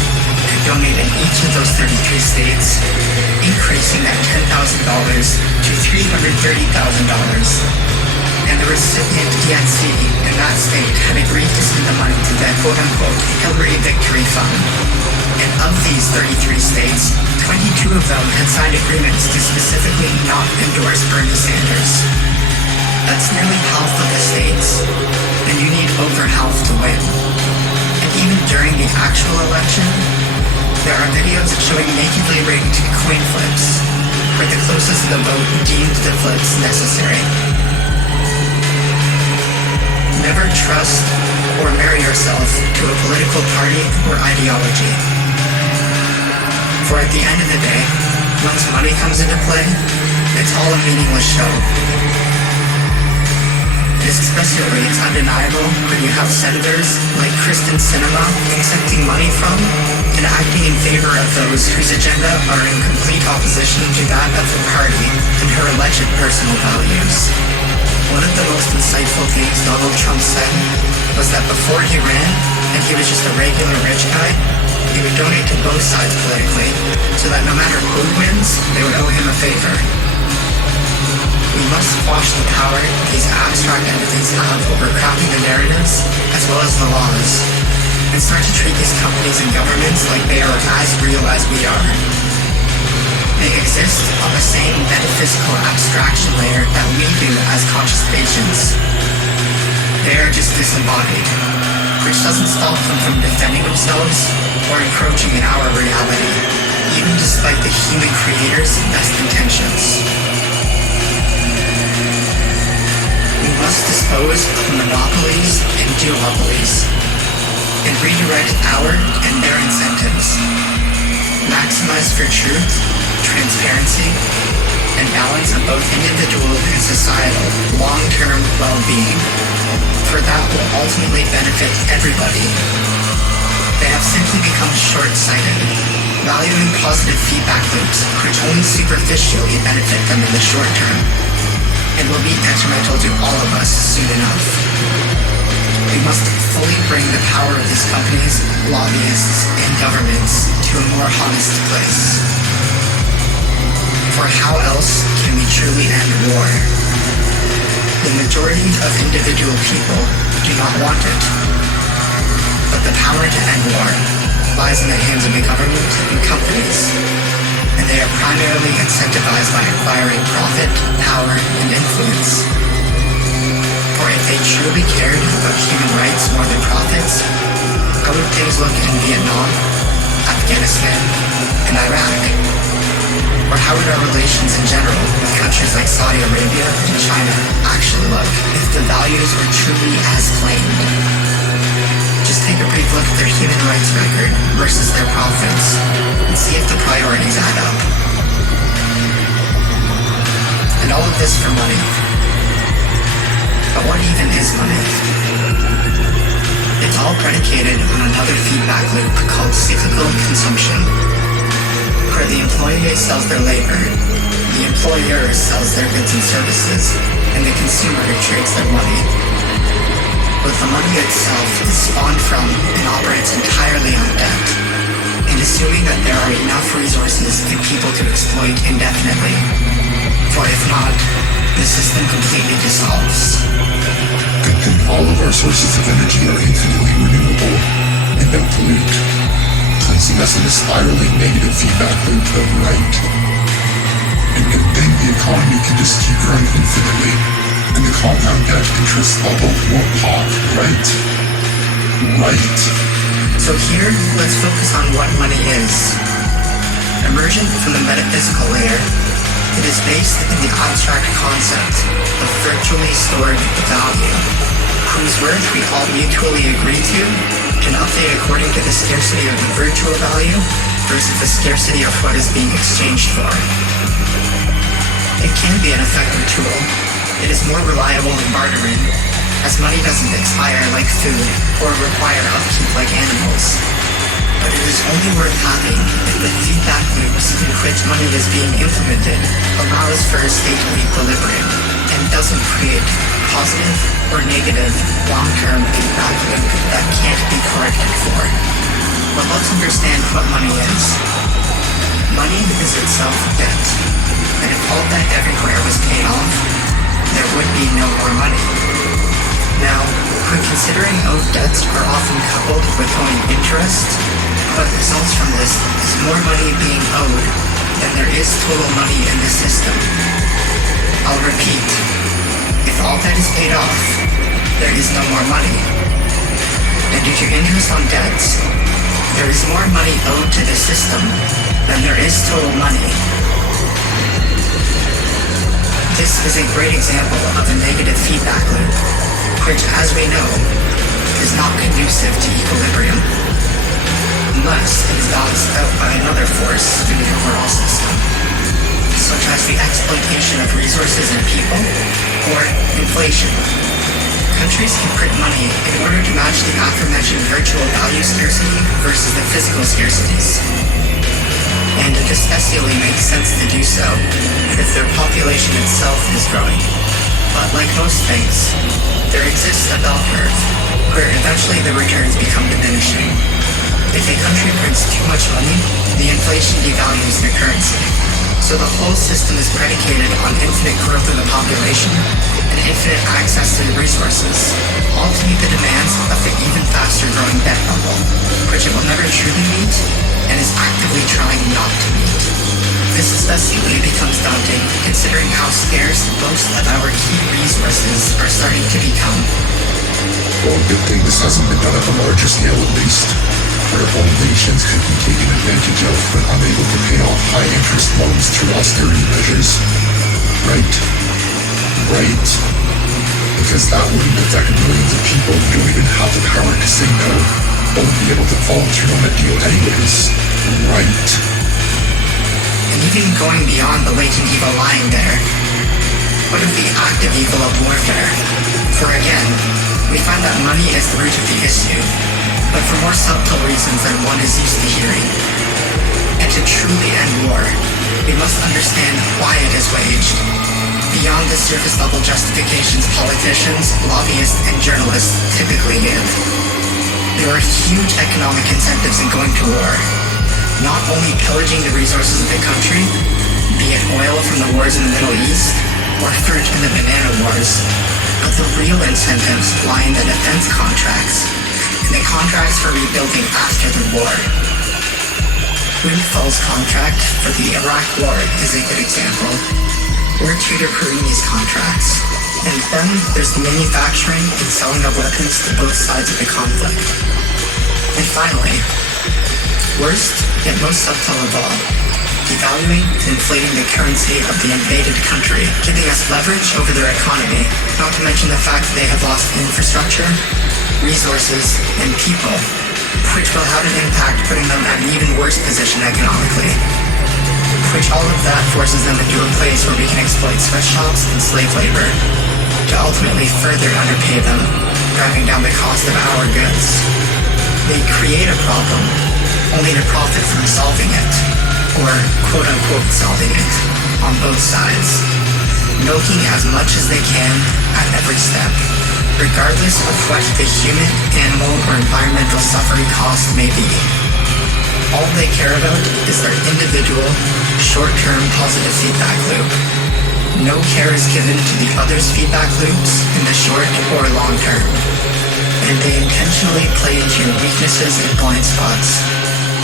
could donate in each of those 33 states, increasing that $10,000 to $330,000. And the recipient DNC in that state had agreed to send the money to the quote-unquote Hillary Victory Fund. And of these 33 states, 22 of them had signed agreements to specifically not endorse Bernie Sanders. That's nearly half of the states, and you need over half to win. And even during the actual election, there are videos showing nakedly rigged coin flips, where the closest to the vote deemed the flips necessary. Never trust or marry yourself to a political party or ideology. For at the end of the day, once money comes into play, it's all a meaningless show. Especially it's undeniable when you have senators like Kristen Sinema accepting money from and acting in favor of those whose agenda are in complete opposition to that of the party and her alleged personal values. One of the most insightful things Donald Trump said was that before he ran, and he was just a regular rich guy, he would donate to both sides politically, so that no matter who wins, they would owe him a favor. We must squash the power these abstract entities have over crafting the narratives, as well as the laws, and start to treat these companies and governments like they are as real as we are. They exist on the same metaphysical abstraction layer that we do as conscious agents. They are just disembodied, which doesn't stop them from defending themselves or encroaching in our reality, even despite the human creator's best intentions. We must dispose of monopolies and duopolies, and redirect our and their incentives. Maximize for truth, transparency, and balance of both individual and societal long-term well-being, for that will ultimately benefit everybody. They have simply become short-sighted, valuing positive feedback loops which only superficially benefit them in the short term, and will be detrimental to all of us soon enough. We must fully bring the power of these companies, lobbyists, and governments to a more honest place. For how else can we truly end war? The majority of individual people do not want it. But the power to end war lies in the hands of the government and companies, and they are primarily incentivized by acquiring profit, power, and influence. For if they truly cared about human rights more than profits, how would things look in Vietnam, Afghanistan, and Iraq? Or how would our relations in general with countries like Saudi Arabia and China actually look if the values were truly as claimed? Just take a brief look at their human rights record versus their profits and see if the priorities add up. And all of this for money. But what even is money? It's all predicated on another feedback loop called cyclical consumption, where the employee sells their labor, the employer sells their goods and services, and the consumer trades their money. But the money itself is spawned from and operates entirely on debt, and assuming that there are enough resources and people to exploit indefinitely. For if not, the system completely dissolves. Good thing all of our sources of energy are infinitely renewable and don't pollute, placing us in a spiraling negative feedback loop of right. And good thing the economy can just keep growing infinitely, and the compound debt interest bubble won't pop, right? Right. So here, let's focus on what money is. Emergent from the metaphysical layer, it is based in the abstract concept of virtually stored value, whose worth we all mutually agree to and update according to the scarcity of the virtual value versus the scarcity of what is being exchanged for. It can be an effective tool. It is more reliable than bartering, as money doesn't expire like food or require upkeep like animals. But it is only worth having if the feedback loops in which money is being implemented allows for a state of equilibrium and doesn't create positive or negative long-term feedback loop that can't be corrected for. But let's understand what money is. Money is itself debt, and if all debt everywhere was paid off, there would be no more money. Now, when considering owed debts are often coupled with owing interest, what results from this is more money being owed than there is total money in the system. I'll repeat, if all debt is paid off, there is no more money. And due to interest on debts, there is more money owed to the system than there is total money. This is a great example of a negative feedback loop, which, as we know, is not conducive to equilibrium, unless it is balanced out by another force in the overall system, such as the exploitation of resources and people, or inflation. Countries can print money in order to match the aforementioned virtual value scarcity versus the physical scarcities. And it especially makes sense to do so if their population itself is growing. But like most things, there exists a bell curve, where eventually the returns become diminishing. If a country prints too much money, the inflation devalues their currency. So the whole system is predicated on infinite growth of the population and infinite access to the resources, all to meet the demands of the even faster growing debt bubble, which it will never truly meet and is actively trying not to meet. This especially becomes daunting, considering how scarce most of our key resources are starting to become. Well, good thing this hasn't been done at a larger scale at least, where whole nations could be taken advantage of when unable to pay off high-interest loans through austerity measures. Right? Right. Because that wouldn't affect millions of people who don't even have the power to say no, won't be able to follow through on a deal anyways. Right. And even going beyond the latent evil lying there, what of the active evil of warfare? For again, we find that money is the root of the issue, but for more subtle reasons than one is used to hearing. And to truly end war, we must understand why it is waged. Beyond the surface level justifications politicians, lobbyists, and journalists typically give. There are huge economic incentives in going to war. Not only pillaging the resources of the country, be it oil from the wars in the Middle East, or fruit in the banana wars, but the real incentives lie in the defense contracts, and the contracts for rebuilding after the war. Windfall's contract for the Iraq War is a good example. We're tutor-proving these contracts, and then there's the manufacturing and selling of weapons to both sides of the conflict. And finally, worst yet most subtle of all, devaluing and inflating the currency of the invaded country, giving us leverage over their economy, not to mention the fact that they have lost infrastructure, resources, and people, which will have an impact putting them at an even worse position economically. Which all of that forces them into a place where we can exploit sweatshops and slave labor, to ultimately further underpay them, driving down the cost of our goods. They create a problem, only to profit from solving it, or quote-unquote solving it, on both sides, milking as much as they can at every step, regardless of what the human, animal, or environmental suffering cost may be. All they care about is their individual, short-term positive feedback loop. No care is given to the other's feedback loops in the short or long term, and they intentionally play into your weaknesses and blind spots,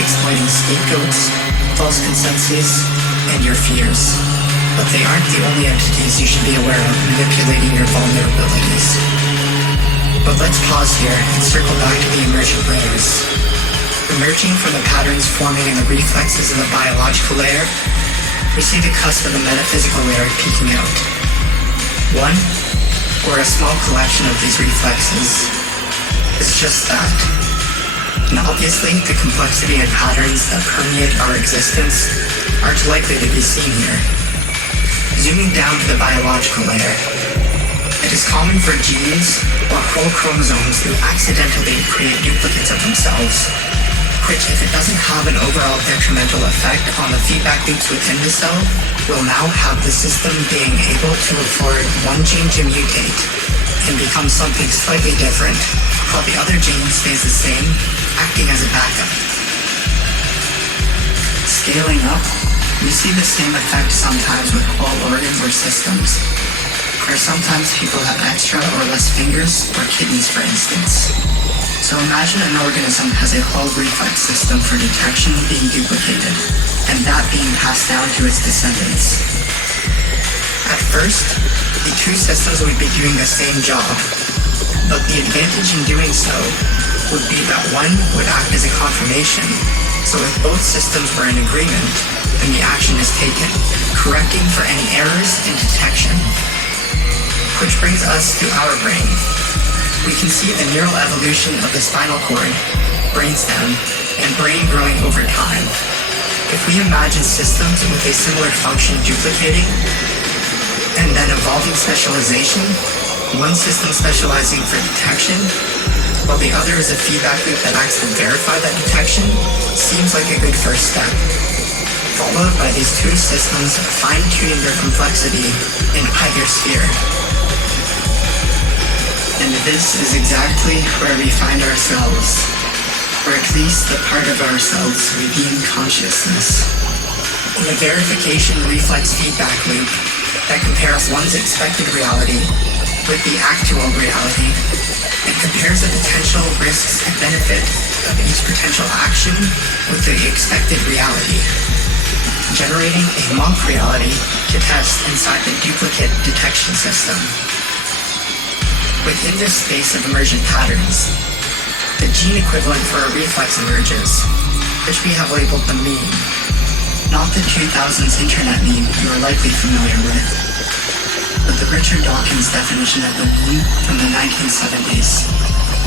exploiting scapegoats, false consensus, and your fears. But they aren't the only entities you should be aware of manipulating your vulnerabilities. But let's pause here and circle back to the emergent layers. Emerging from the patterns forming in the reflexes of the biological layer, we see the cusp of the metaphysical layer peeking out. One, or a small collection of these reflexes, is just that. And obviously, the complexity and patterns that permeate our existence aren't likely to be seen here. Zooming down to the biological layer, it is common for genes or whole chromosomes to accidentally create duplicates of themselves, which, if it doesn't have an overall detrimental effect on the feedback loops within the cell, will now have the system being able to afford one gene to mutate and become something slightly different, while the other gene stays the same, acting as a backup. Scaling up, we see the same effect sometimes with whole organs or systems, where sometimes people have extra or less fingers or kidneys, for instance. So imagine an organism has a whole reflex system for detection being duplicated, and that being passed down to its descendants. At first, the two systems would be doing the same job, but the advantage in doing so would be that one would act as a confirmation, so if both systems were in agreement, then the action is taken, correcting for any errors in detection. Which brings us to our brain. We can see the neural evolution of the spinal cord, brainstem, and brain growing over time. If we imagine systems with a similar function duplicating, and then evolving specialization, one system specializing for detection, while the other is a feedback loop that acts to verify that detection, seems like a good first step. Followed by these two systems fine-tuning their complexity in either sphere. And this is exactly where we find ourselves, or at least the part of ourselves we deem consciousness. In the verification reflex feedback loop that compares one's expected reality with the actual reality, and compares the potential risks and benefit of each potential action with the expected reality. generating a mock reality to test inside the duplicate detection system. Within this space of emergent patterns, the gene equivalent for a reflex emerges, which we have labeled the meme. Not the 2000s internet meme you are likely familiar with, but the Richard Dawkins definition of the meme from the 1970s.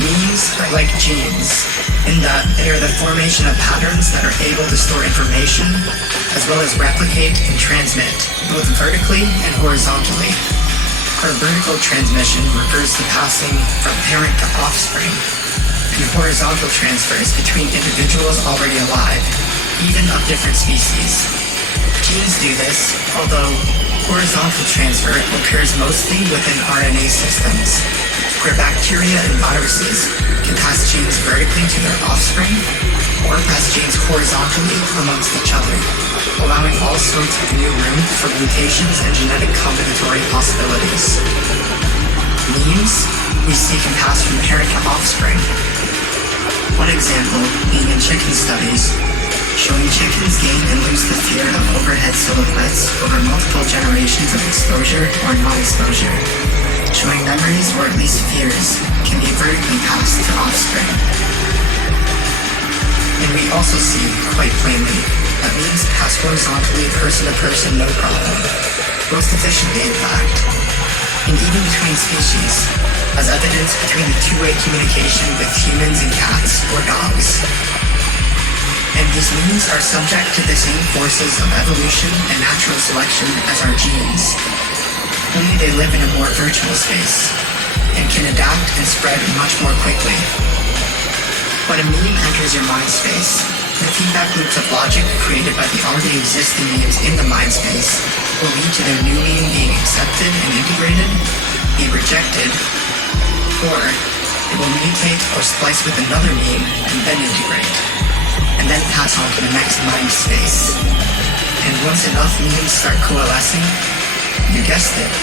Memes are like genes, in that they are the formation of patterns that are able to store information, as well as replicate and transmit, both vertically and horizontally. Our vertical transmission refers to passing from parent to offspring, and horizontal transfers between individuals already alive, even of different species. Genes do this, although horizontal transfer occurs mostly within RNA systems, where bacteria and viruses can pass genes vertically to their offspring, or pass genes horizontally amongst each other, allowing all sorts of new room for mutations and genetic combinatory possibilities. Memes we see can pass from parent to offspring. One example being in chicken studies, showing chickens gain and lose the fear of overhead silhouettes over multiple generations of exposure or non-exposure, showing memories or at least fears can be vertically passed to offspring. And we also see, quite plainly, that memes pass horizontally person to person no problem, most efficiently in fact, and even between species, as evidence between the two-way communication with humans and cats or dogs. And these memes are subject to the same forces of evolution and natural selection as our genes. Only they live in a more virtual space, and can adapt and spread much more quickly. When a meme enters your mind space, the feedback loops of logic created by the already existing memes in the mind space will lead to their new meme being accepted and integrated, be rejected, or it will mutate or splice with another meme and then integrate, and then pass on to the next mind space. And once enough memes start coalescing, you guessed it,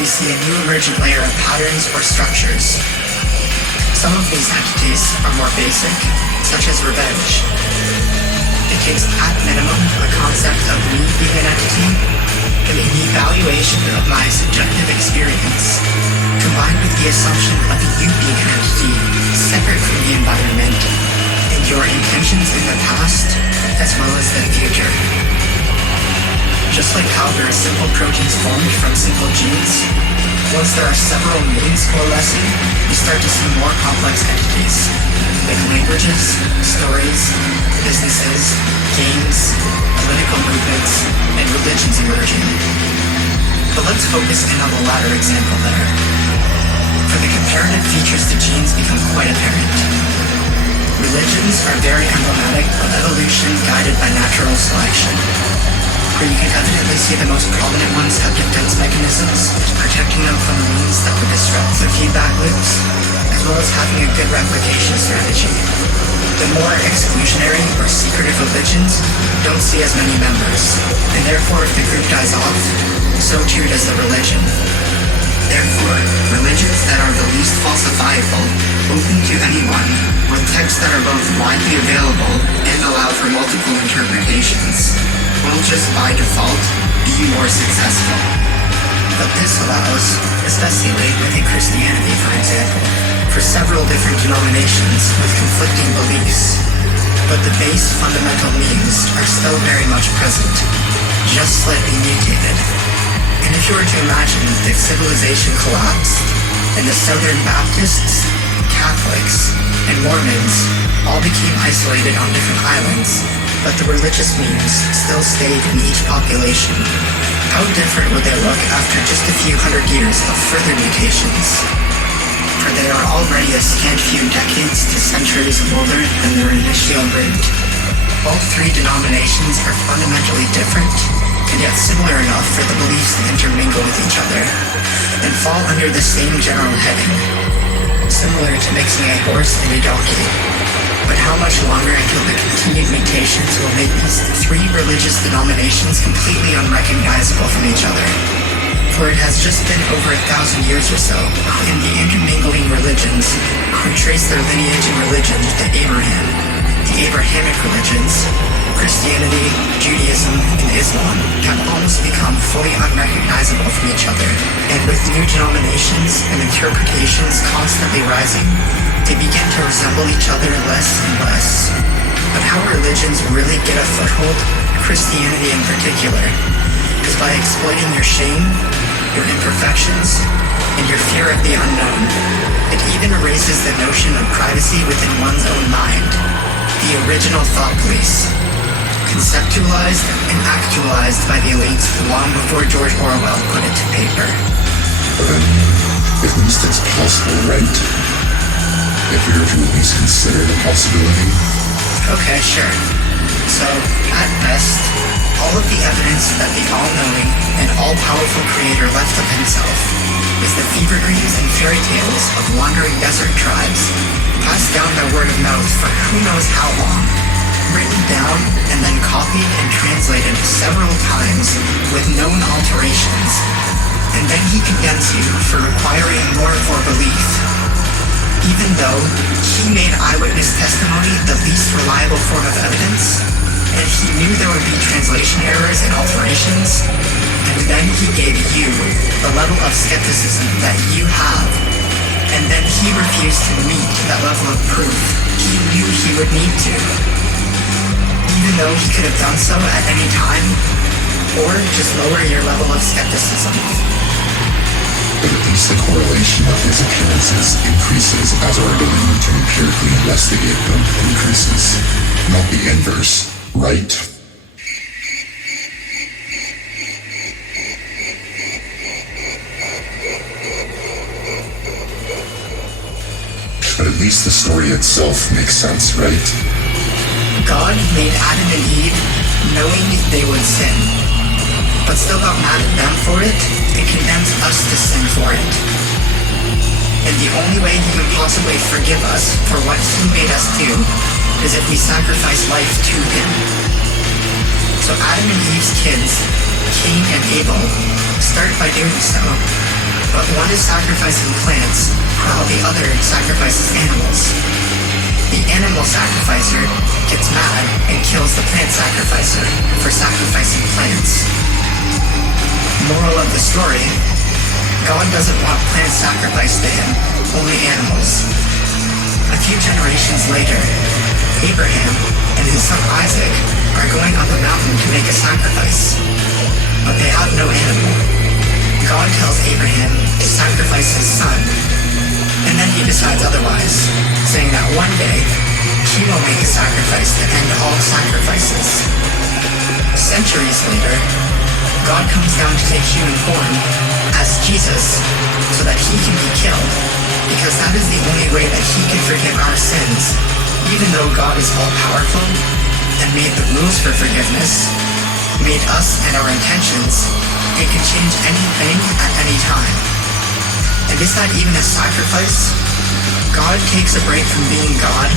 we see a new emergent layer of patterns or structures. Some of these entities are more basic, such as revenge. It takes at minimum the concept of me being an entity and the evaluation of my subjective experience, combined with the assumption of you being an entity separate from the environment and your intentions in the past as well as the future. Just like how there are simple proteins formed from simple genes, once there are several memes coalescing, you start to see more complex entities, like languages, stories, businesses, games, political movements, and religions emerging. But let's focus in on the latter example there. For the comparative features to genes become quite apparent. Religions are very emblematic of evolution guided by natural selection, where you can evidently see the most prominent ones have defense mechanisms, protecting them from means that would disrupt the feedback loops, as well as having a good replication strategy. The more exclusionary or secretive religions don't see as many members, and therefore if the group dies off, so too does the religion. Therefore, religions that are the least falsifiable, open to anyone, with texts that are both widely available and allow for multiple interpretations, will just by default be more successful. But this allows, especially within Christianity for example, for several different denominations with conflicting beliefs. But the base fundamental memes are still very much present, just slightly mutated. And if you were to imagine if civilization collapsed, and the Southern Baptists, Catholics, and Mormons all became isolated on different islands, but the religious memes still stayed in each population, how different would they look after just a few hundred years of further mutations? For they are already a scant few decades to centuries older than their initial root. All three denominations are fundamentally different, and yet similar enough for the beliefs to intermingle with each other, and fall under the same general heading, similar to mixing a horse and a donkey. But how much longer until the continued mutations will make these three religious denominations completely unrecognizable from each other? For it has just been over 1,000 years or so, and the intermingling religions, who trace their lineage and religion to Abraham, the Abrahamic religions, Christianity, Judaism, and Islam have almost become fully unrecognizable from each other, and with new denominations and interpretations constantly rising, they begin to resemble each other less and less. But how religions really get a foothold, Christianity in particular, is by exploiting your shame, your imperfections, and your fear of the unknown. It even erases the notion of privacy within one's own mind, the original thought police, conceptualized and actualized by the elites long before George Orwell put it to paper. But at least it's possible, right? If we were to at least consider the possibility. Okay, sure. So, at best, all of the evidence that the all-knowing and all-powerful creator left of himself is the fever dreams and fairy tales of wandering desert tribes, passed down by word of mouth for who knows how long, written down and then copied and translated several times with known alterations, and then he condemns you for requiring more for belief, even though he made eyewitness testimony the least reliable form of evidence, and he knew there would be translation errors and alterations, and then he gave you the level of skepticism that you have, and then he refused to meet that level of proof he knew he would need to, even though he could have done so at any time, or just lower your level of skepticism. But at least the correlation of his appearances increases as our ability to empirically investigate them increases, not the inverse, right? But at least the story itself makes sense, right? God made Adam and Eve knowing they would sin, but still got mad at them for it and condemns us to sin for it. And the only way he can possibly forgive us for what he made us do is if we sacrifice life to him. So Adam and Eve's kids, Cain and Abel, start by doing so, but one is sacrificing plants while the other sacrifices animals. The animal sacrificer gets mad and kills the plant sacrificer for sacrificing plants. Moral of the story, God doesn't want plants sacrificed to him, only animals. A few generations later, Abraham and his son Isaac are going up a mountain to make a sacrifice, but they have no animal. God tells Abraham to sacrifice his son, and then he decides otherwise, saying that one day he will make a sacrifice to end all sacrifices. Centuries later, God comes down to take human form as Jesus so that he can be killed, because that is the only way that he can forgive our sins, even though God is all-powerful and made the rules for forgiveness, made us and our intentions, and can change anything at any time. And is that even a sacrifice? God takes a break from being God,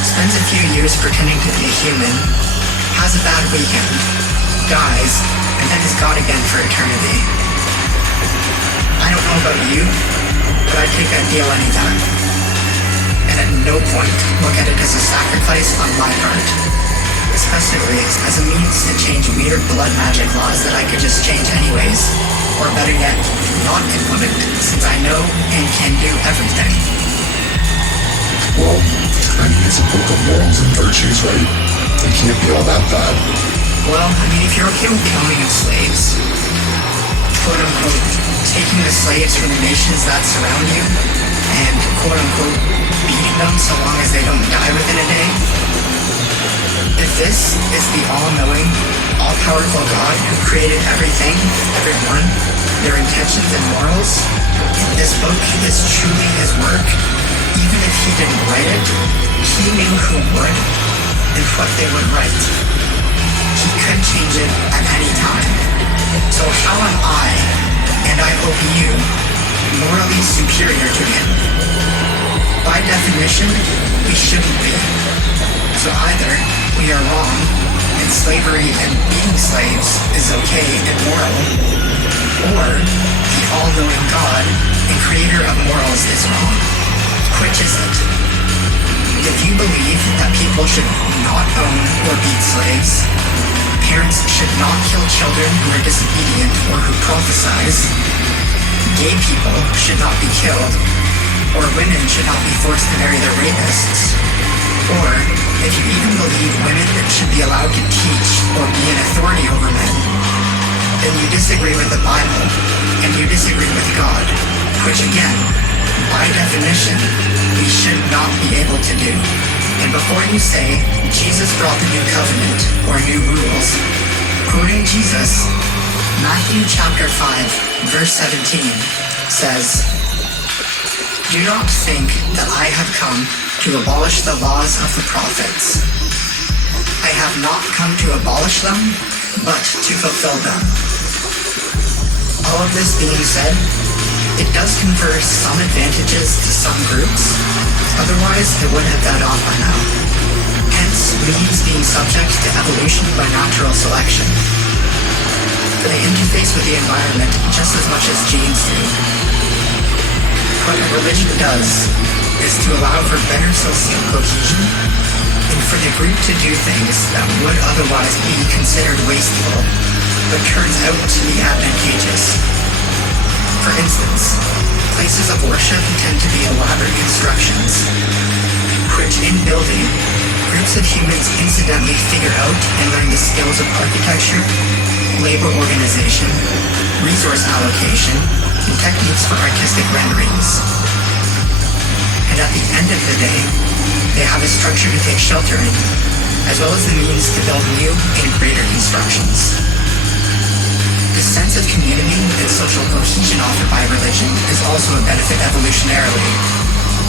spends a few years pretending to be a human, has a bad weekend, dies, and then is God again for eternity. I don't know about you, but I'd take that deal anytime. And at no point look at it as a sacrifice on my part, especially as a means to change weird blood magic laws that I could just change anyways, or better yet, not implement, since I know and can do everything. Well, I mean, it's a book of morals and virtues, right? It can't be all that bad. Well, I mean, if you're okay with the owning of slaves, quote-unquote, taking the slaves from the nations that surround you, and quote-unquote, beating them so long as they don't die within a day, if this is the all-knowing, all-powerful God who created everything, everyone, their intentions and morals, and this book is truly his work, even if he didn't write it, he knew who would and what they would write. He could change it at any time. So how am I, and I hope you, morally superior to him? By definition, we shouldn't be. So either we are wrong, and slavery and being slaves is okay and moral, or the all-knowing God and creator of morals is wrong. Which is it? If you believe that people should not own or beat slaves, parents should not kill children who are disobedient or who prophesize, gay people should not be killed, or women should not be forced to marry their rapists, or if you even believe women should be allowed to teach or be an authority over men, then you disagree with the Bible, and you disagree with God, which again, by definition, we should not be able to do. And before you say, Jesus brought the new covenant, or new rules, quoting Jesus, Matthew chapter 5, verse 17, says, "Do not think that I have come to abolish the laws of the prophets. I have not come to abolish them, but to fulfill them." All of this being said, it does confer some advantages to some groups, otherwise it would have died off by now. Hence, weeds being subject to evolution by natural selection. They interface with the environment just as much as genes do. What a religion does is to allow for better social cohesion and for the group to do things that would otherwise be considered wasteful, but turns out to be advantageous. For instance, places of worship tend to be elaborate constructions, which in building, groups of humans incidentally figure out and learn the skills of architecture, labor organization, resource allocation, and techniques for artistic renderings. And at the end of the day, they have a structure to take shelter in, as well as the means to build new and greater constructions. The sense of community and social cohesion offered by religion is also a benefit evolutionarily.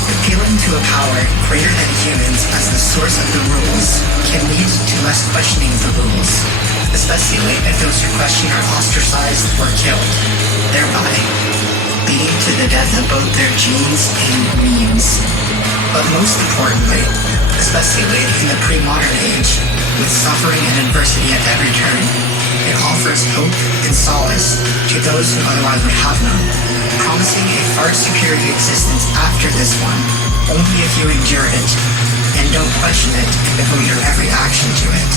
Appealing to a power greater than humans as the source of the rules can lead to less questioning of the rules, especially if those who question are ostracized or killed, thereby leading to the death of both their genes and memes. But most importantly, especially in the pre-modern age, with suffering and adversity at every turn, it offers hope and solace to those who otherwise would have none, promising a far superior existence after this one, only if you endure it, and don't question it and devote your every action to it.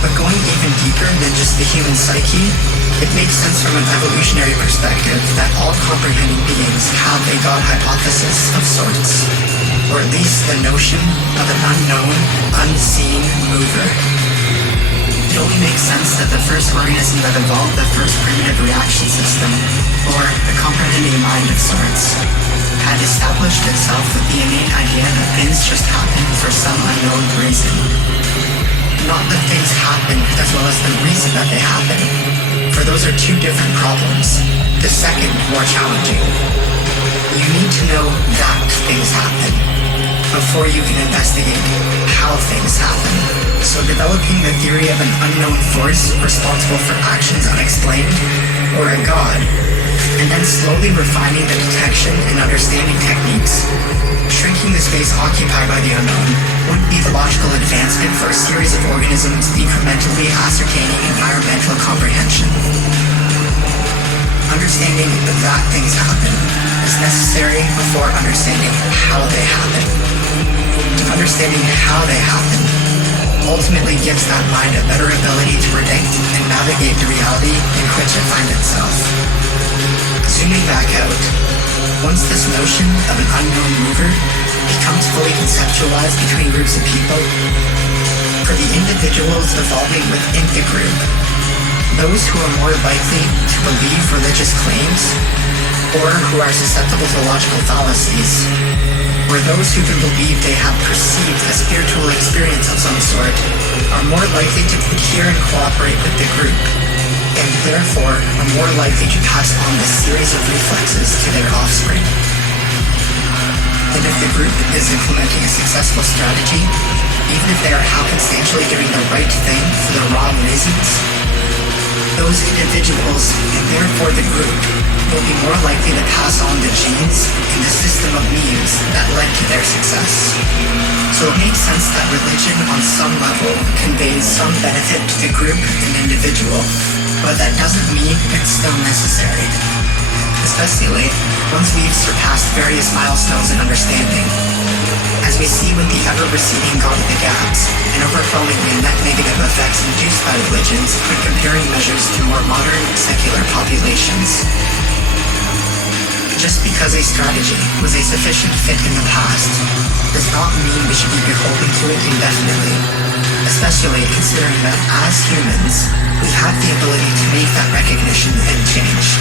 But going even deeper than just the human psyche, it makes sense from an evolutionary perspective that all comprehending beings have a God hypothesis of sorts, or at least the notion of an unknown, unseen mover. It only makes sense that the first organism that evolved the first primitive reaction system, or a comprehending mind of sorts, had established itself with the innate idea that things just happen for some unknown reason. Not that things happen as well as the reason that they happen, for those are two different problems. The second, more challenging. You need to know that things happen before you can investigate how things happen. So developing the theory of an unknown force responsible for actions unexplained, or a god, and then slowly refining the detection and understanding techniques, shrinking the space occupied by the unknown, would be the logical advancement for a series of organisms incrementally ascertaining environmental comprehension. Understanding that things happen is necessary before understanding how they happen. Understanding how they happen ultimately gives that mind a better ability to predict and navigate the reality in which it finds itself. Zooming back out, once this notion of an unknown mover becomes fully conceptualized between groups of people, for the individuals evolving within the group, those who are more likely to believe religious claims, or who are susceptible to logical fallacies, or those who can believe they have perceived a spiritual experience of some sort, are more likely to adhere and cooperate with the group, and therefore are more likely to pass on the series of reflexes to their offspring. And if the group is implementing a successful strategy, even if they are happenstantially doing the right thing for the wrong reasons, those individuals, and therefore the group, will be more likely to pass on the genes and the system of means that led to their success. So it makes sense that religion on some level conveys some benefit to the group and individual, but that doesn't mean it's still necessary. Especially once we've surpassed various milestones in understanding. As we see with the ever-receding God of the Gaps, and overwhelmingly net negative effects induced by religions when comparing measures to more modern, secular populations. Just because a strategy was a sufficient fit in the past does not mean we should be beholden to it indefinitely, especially considering that as humans, we have the ability to make that recognition and change.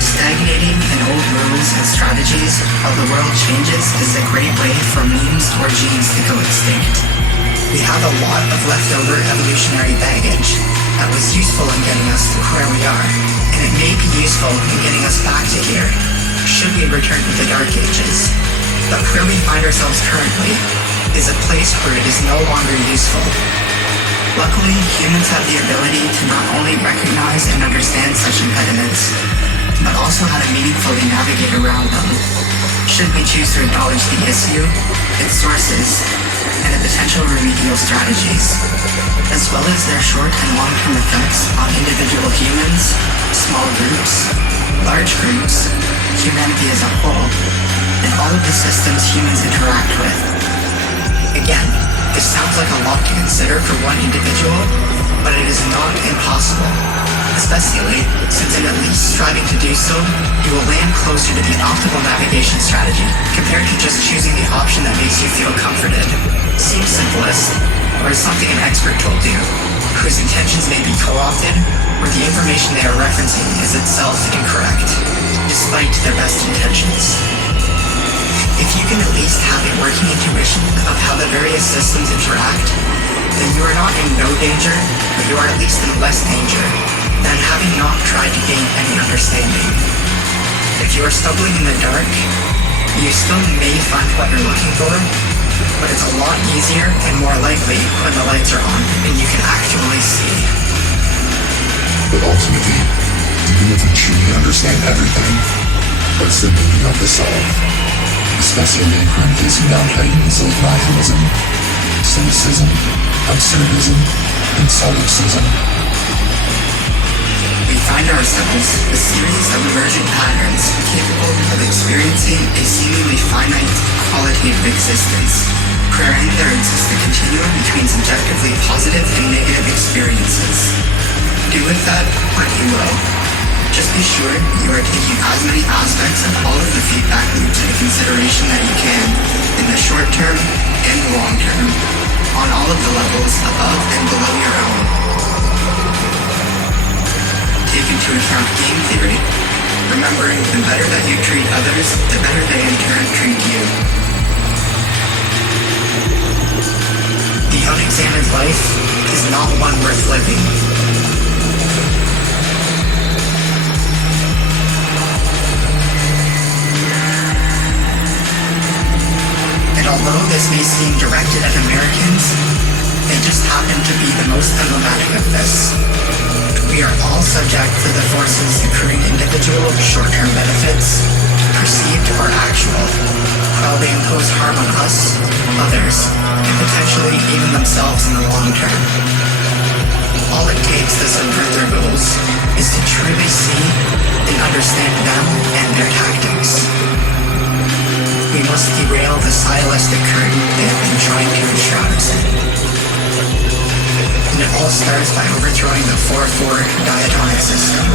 Stagnating in old rules and strategies while the world changes is a great way for memes or genes to go extinct. We have a lot of leftover evolutionary baggage that was useful in getting us to where we are, and it may be useful in getting us back to here, should we return to the Dark Ages. But where we find ourselves currently is a place where it is no longer useful. Luckily, humans have the ability to not only recognize and understand such impediments, but also how to meaningfully navigate around them, should we choose to acknowledge the issue, its sources, and the potential remedial strategies, as well as their short and long-term effects on individual humans, small groups, large groups, humanity as a whole, and all of the systems humans interact with. Again, this sounds like a lot to consider for one individual, but it is not impossible, especially since in at least striving to do so, you will land closer to the optimal navigation strategy compared to just choosing the option that makes you feel comforted. Seems simplest, or is something an expert told you, whose intentions may be co-opted, or the information they are referencing is itself incorrect, despite their best intentions. If you can at least have a working intuition of how the various systems interact, then you are not in no danger, but you are at least in less danger than having not tried to gain any understanding. If you are stumbling in the dark, you still may find what you're looking for, but it's a lot easier and more likely when the lights are on and you can actually see. But ultimately, even if we truly understand everything, what's the meaning of this all? Especially in parentheses down headings like nihilism, cynicism, absurdism, and solipsism. We find ourselves a series of emergent patterns capable of experiencing a seemingly finite qualitative existence, wherein there exists a continuum between subjectively positive and negative experiences. Do with that what you will. Just be sure you are taking as many aspects of all of the feedback loops into consideration that you can, in the short term and the long term, on all of the levels above and below your own. Take into account game theory, remembering the better that you treat others, the better they in turn treat you. The unexamined life is not one worth living. And although this may seem directed at Americans, they just happen to be the most emblematic of this. We are all subject to the forces accruing individual short-term benefits, perceived or actual, while they impose harm on us, others, and potentially even themselves in the long term. All it takes to subvert their goals is to truly see and understand them and their tactics. We must derail the sciolistic current they have been trying to enshroud us in. And it all starts by overthrowing the 4-4 diatonic system.